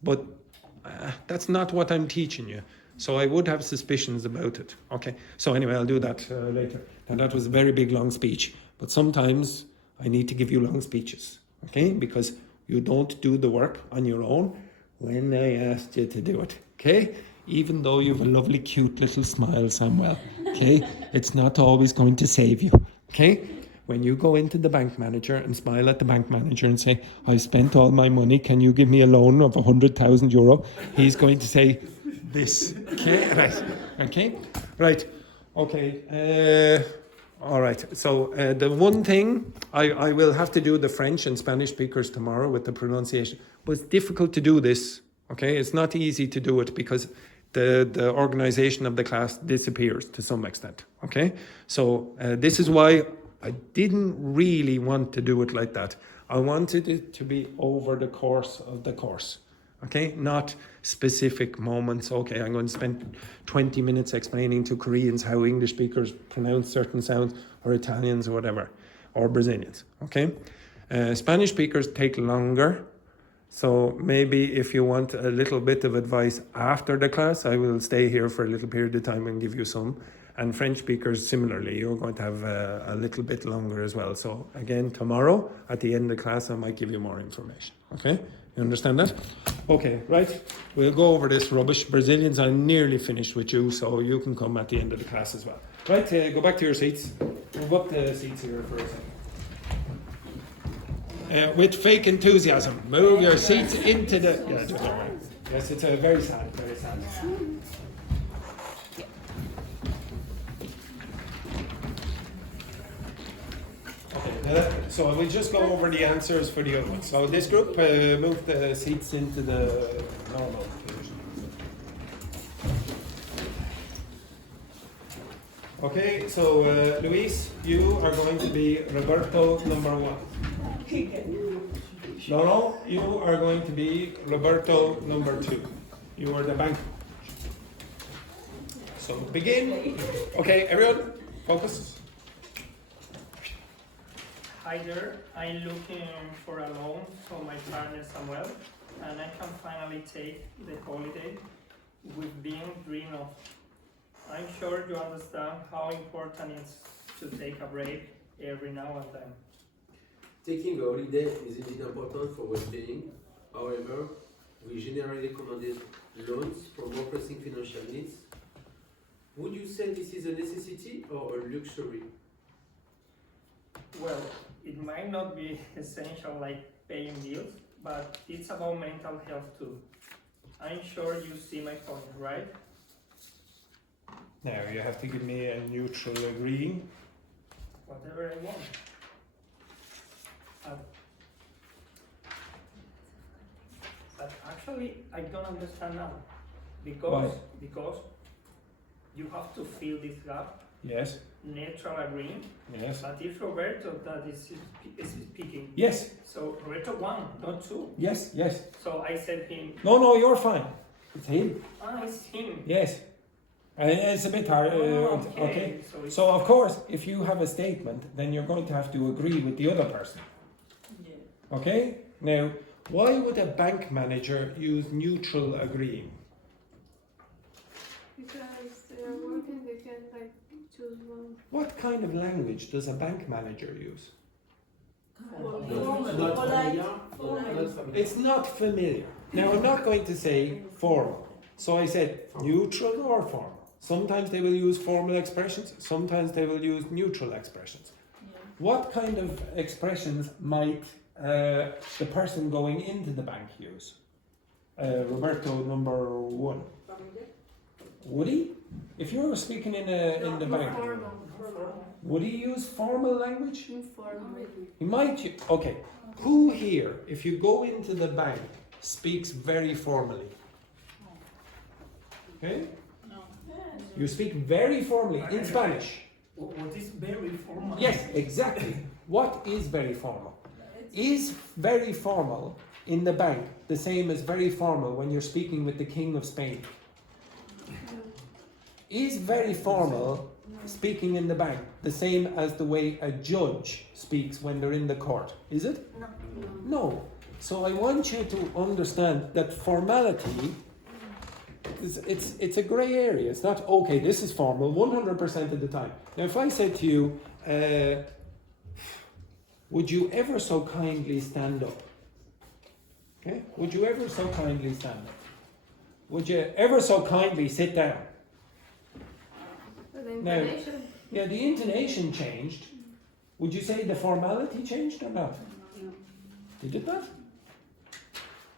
but that's not what I'm teaching you. So I would have suspicions about it. Okay, so anyway, I'll do that later. And that was a very big, long speech. But sometimes I need to give you long speeches, okay? Because you don't do the work on your own when I asked you to do it, okay? Even though you have a lovely, cute little smile, Samuel, okay? It's not always going to save you, okay? When you go into the bank manager and smile at the bank manager and say, I've spent all my money, can you give me a loan of 100,000 euro? He's going to say this, okay? Right, okay. All right, so the one thing, I will have to do the French and Spanish speakers tomorrow with the pronunciation, but it's difficult to do this, okay? It's not easy to do it because the organization of the class disappears to some extent, okay? So this is why I didn't really want to do it like that. I wanted it to be over the course of the course, okay? Not specific moments. Okay, I'm going to spend 20 minutes explaining to Koreans how English speakers pronounce certain sounds, or Italians or whatever, or Brazilians, okay? Spanish speakers take longer. So maybe if you want a little bit of advice after the class, I will stay here for a little period of time and give you some. And French speakers, similarly, you're going to have a little bit longer as well. So again, tomorrow, at the end of the class, I might give you more information, okay? You understand that? Okay, right. We'll go over this rubbish. Brazilians, I'm nearly finished with you, so you can come at the end of the class as well. Right, go back to your seats. Move up the seats here for a with fake enthusiasm. Move your seats into the. Yeah, just all right. Yes, it's a very sad, very sad. Okay, so we'll just go over the answers for the other ones. So this group moved the seats into the normal position. Okay, so Luis, you are going to be Roberto number 1. No, you are going to be Roberto number 2. You are the bank. So begin. Okay, everyone, focus. Hi there, I'm looking for a loan for my partner Samuel, and I can finally take the holiday we've been dreaming of. I'm sure you understand how important it is to take a break every now and then. Taking a holiday is indeed important for well-being. However, we generally recommend loans for more pressing financial needs. Would you say this is a necessity or a luxury? Well, it might not be essential like paying bills, but it's about mental health too. I'm sure you see my point, right? Now you have to give me a neutral agreeing. Whatever I want. But actually, I don't understand now. Because you have to fill this gap, Yes, neutral agreeing, yes, but it's Roberto that is speaking. yes, So Roberto 1, not 2. yes, yes. So I said him, No, you're fine. It's him. it's him. Yes. It's a bit hard. Okay. So it's So of course, if you have a statement, then you're going to have to agree with the other person. Yeah. Okay? Now, why would a bank manager use neutral agreeing? Because they're working, they can like choose one. What kind of language does a bank manager use? Not familiar? Not familiar. It's not familiar. Now, I'm not going to say formal. So I said neutral or formal. Sometimes they will use formal expressions, sometimes they will use neutral expressions. Yeah. What kind of expressions might the person going into the bank use? Roberto number 1. Would he? If you were speaking in the bank, would he use formal language? Informal. He might. Okay. Who here, if you go into the bank, speaks very formally? Okay. No. You speak very formally in Spanish. what is very formal? Yes, exactly. What is very formal? Is very formal in the bank the same as very formal when you're speaking with the King of Spain? Is very formal speaking in the bank the same as the way a judge speaks when they're in the court? Is it? No. No. So I want you to understand that formality it's a grey area. It's not okay. This is formal 100% of the time. Now, if I said to you, would you ever so kindly stand up? Okay. Would you ever so kindly stand up? Would you ever so kindly sit down? The Now- intonation. Yeah, the intonation changed. Would you say the formality changed or not? Did it not?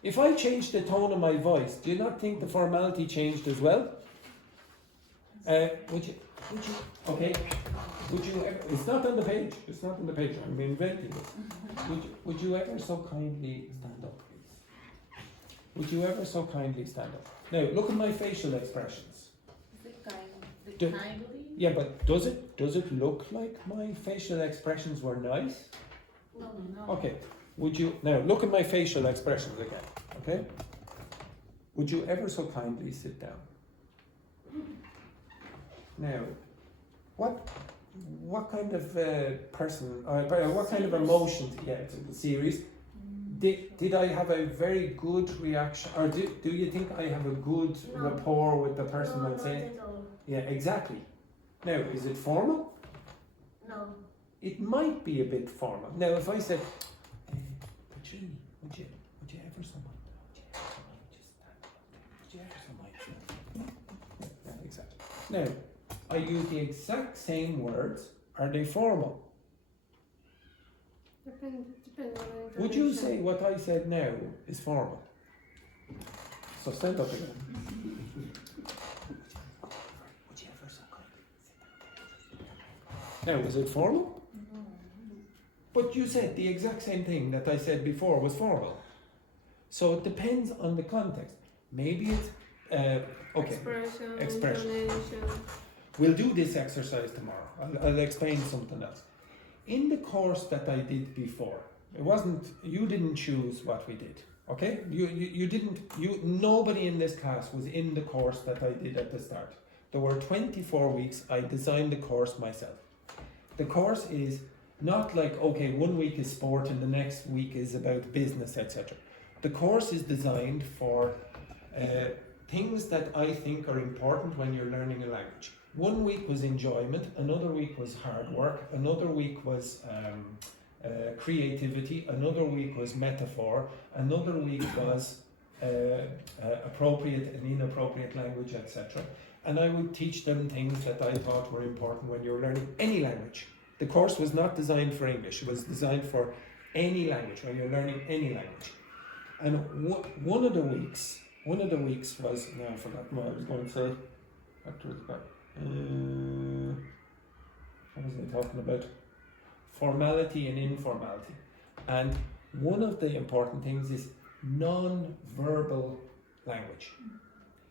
If I changed the tone of my voice, do you not think the formality changed as well? Would you, okay, would you ever, it's not on the page, I'm inventing it. Would you ever so kindly stand up, please? Would you ever so kindly stand up? Now, look at my facial expressions. Do- Kindly? Yeah, but does it look like my facial expressions were nice? No. Okay, would you, now look at my facial expressions again, okay? Would you ever so kindly sit down? Now, what kind of person, what kind of emotion, yeah, it's a series, did I have a very good reaction, or do you think I have a good No. rapport with the person No, that's not saying? at all. Yeah, exactly. Now, is it formal? No. It might be a bit formal. Now, if I said, Patrine, would you ever so mind? Would you ever so mind? Yeah, exactly. Now, I use the exact same words. Are they formal? Depends Depends on the Would you information. say what I said now is formal? So stand up again. Now, was it formal? But you said the exact same thing that I said before was formal. So it depends on the context. Maybe it's, okay, Expression. Intonation. we'll do this exercise tomorrow. I'll explain something else. In the course that I did before, it wasn't, you didn't choose what we did, okay? Nobody in this class was in the course that I did at the start. There were 24 weeks, I designed the course myself. The course is not like, okay, 1 week is sport and the next week is about business, etc. The course is designed for things that I think are important when you're learning a language. 1 week was enjoyment, another week was hard work, another week was creativity, another week was metaphor, another week was appropriate and inappropriate language, etc. And I would teach them things that I thought were important when you're learning any language. The course was not designed for English, it was designed for any language, when you're learning any language. And one of the weeks was, no, I forgot what I was going to say. What was I talking about? Formality and informality. And one of the important things is non-verbal language.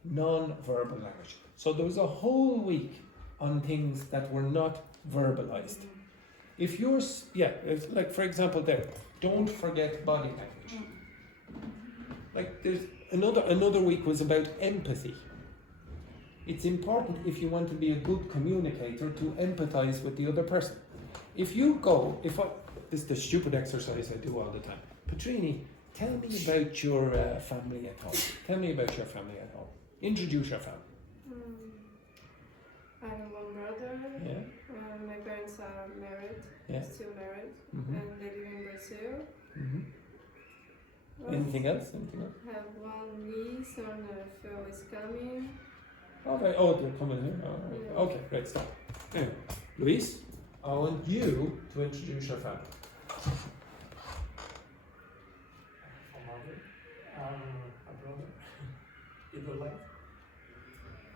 Non-verbal language. So there was a whole week on things that were not verbalized. If you're, it's like for example there, don't forget body language. Like there's another week was about empathy. It's important if you want to be a good communicator to empathize with the other person. If you go, this is the stupid exercise I do all the time. Patrine, tell me about your family at home. Tell me about your family at home. Introduce your family. I have one brother. Yeah. My parents are married. Yeah. Still married. Mm-hmm. And they live in Brazil. Mm-hmm. Well, Anything else? Anything else? I have one niece and a fellow is coming. Okay. Oh, they're coming here. Oh, right. Yeah. Okay, great stuff. Anyway, Luis, I want you to introduce your family. A brother. Either like.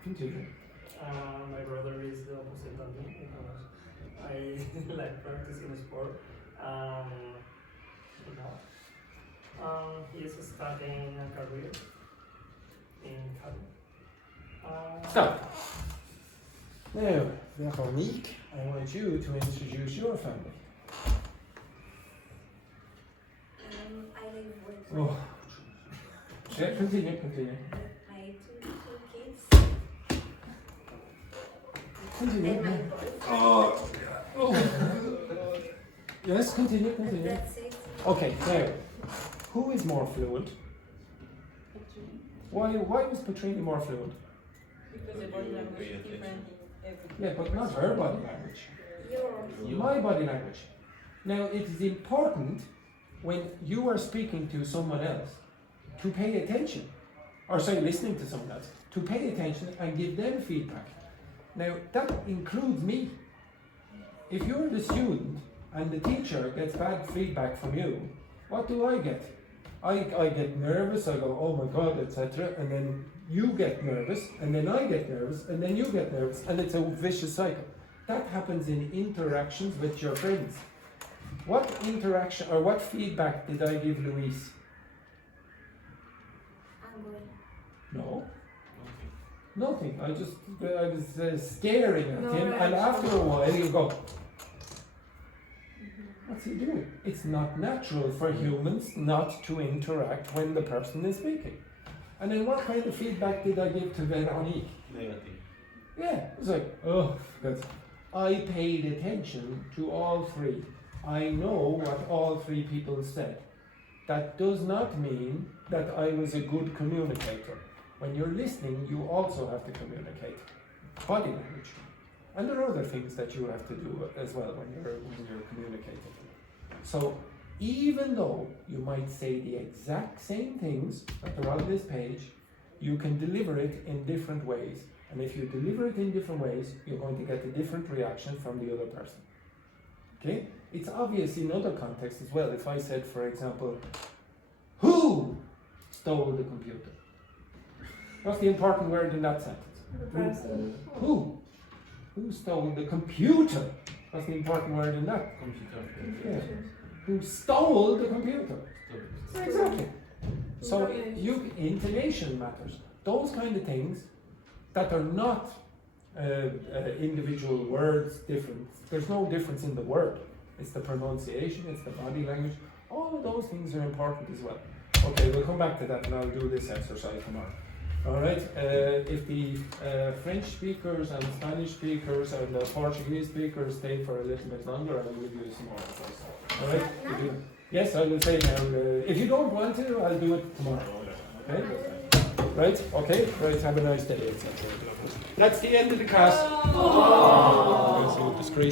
Continue. My brother is the opposite of me because I like practicing sport. He is starting a career in Carla. Stop. Now, Veronique, I want you to introduce your family. I live with Oh. Yeah, continue. my two kids Continue. and my boyfriend. Oh. Yes, continue. That's it. Okay, now, who is more fluent? Why was Patrine more fluent? Because the body language is different in every. Yeah, but not her body language. My body language. Now, it is important when you are speaking to someone else to pay attention, or sorry, listening to someone else, to pay attention and give them feedback. Now, that includes me. If you're the student and the teacher gets bad feedback from you, what do I get? I get nervous, I go, oh my God, etc. And then you get nervous, and then I get nervous, and then you get nervous, and it's a vicious cycle. That happens in interactions with your friends. What interaction or what feedback did I give Luis? I'm going. No. Nothing. I was staring at No him, and reaction. after a while you go, what's he doing? It's not natural for humans not to interact when the person is speaking. And then what kind of feedback did I give to Veronique? Negative. Yeah, it was like, oh, because I paid attention to all three. I know what all three people said. That does not mean that I was a good communicator. When you're listening, you also have to communicate. Body language. And there are other things that you have to do as well when you're communicating. So even though you might say the exact same things that are on this page, you can deliver it in different ways. And if you deliver it in different ways, you're going to get a different reaction from the other person. Okay? It's obvious in other contexts as well. If I said, for example, who stole the computer? What's the important word in that sentence? Who? Who stole the computer? What's the important word in that? Computer. Yeah. Who stole the computer? Exactly. So intonation matters. Those kind of things that are not individual words different. There's no difference in the word. It's the pronunciation, it's the body language. All of those things are important as well. Okay, we'll come back to that and I'll do this exercise tomorrow. Alright, if the French speakers and Spanish speakers and the Portuguese speakers stay for a little bit longer, I will give you some more advice. Alright? Yes, I will say now, if you don't want to, I'll do it tomorrow. Okay? Right? Okay? Right, have a nice day. That's the end of the class.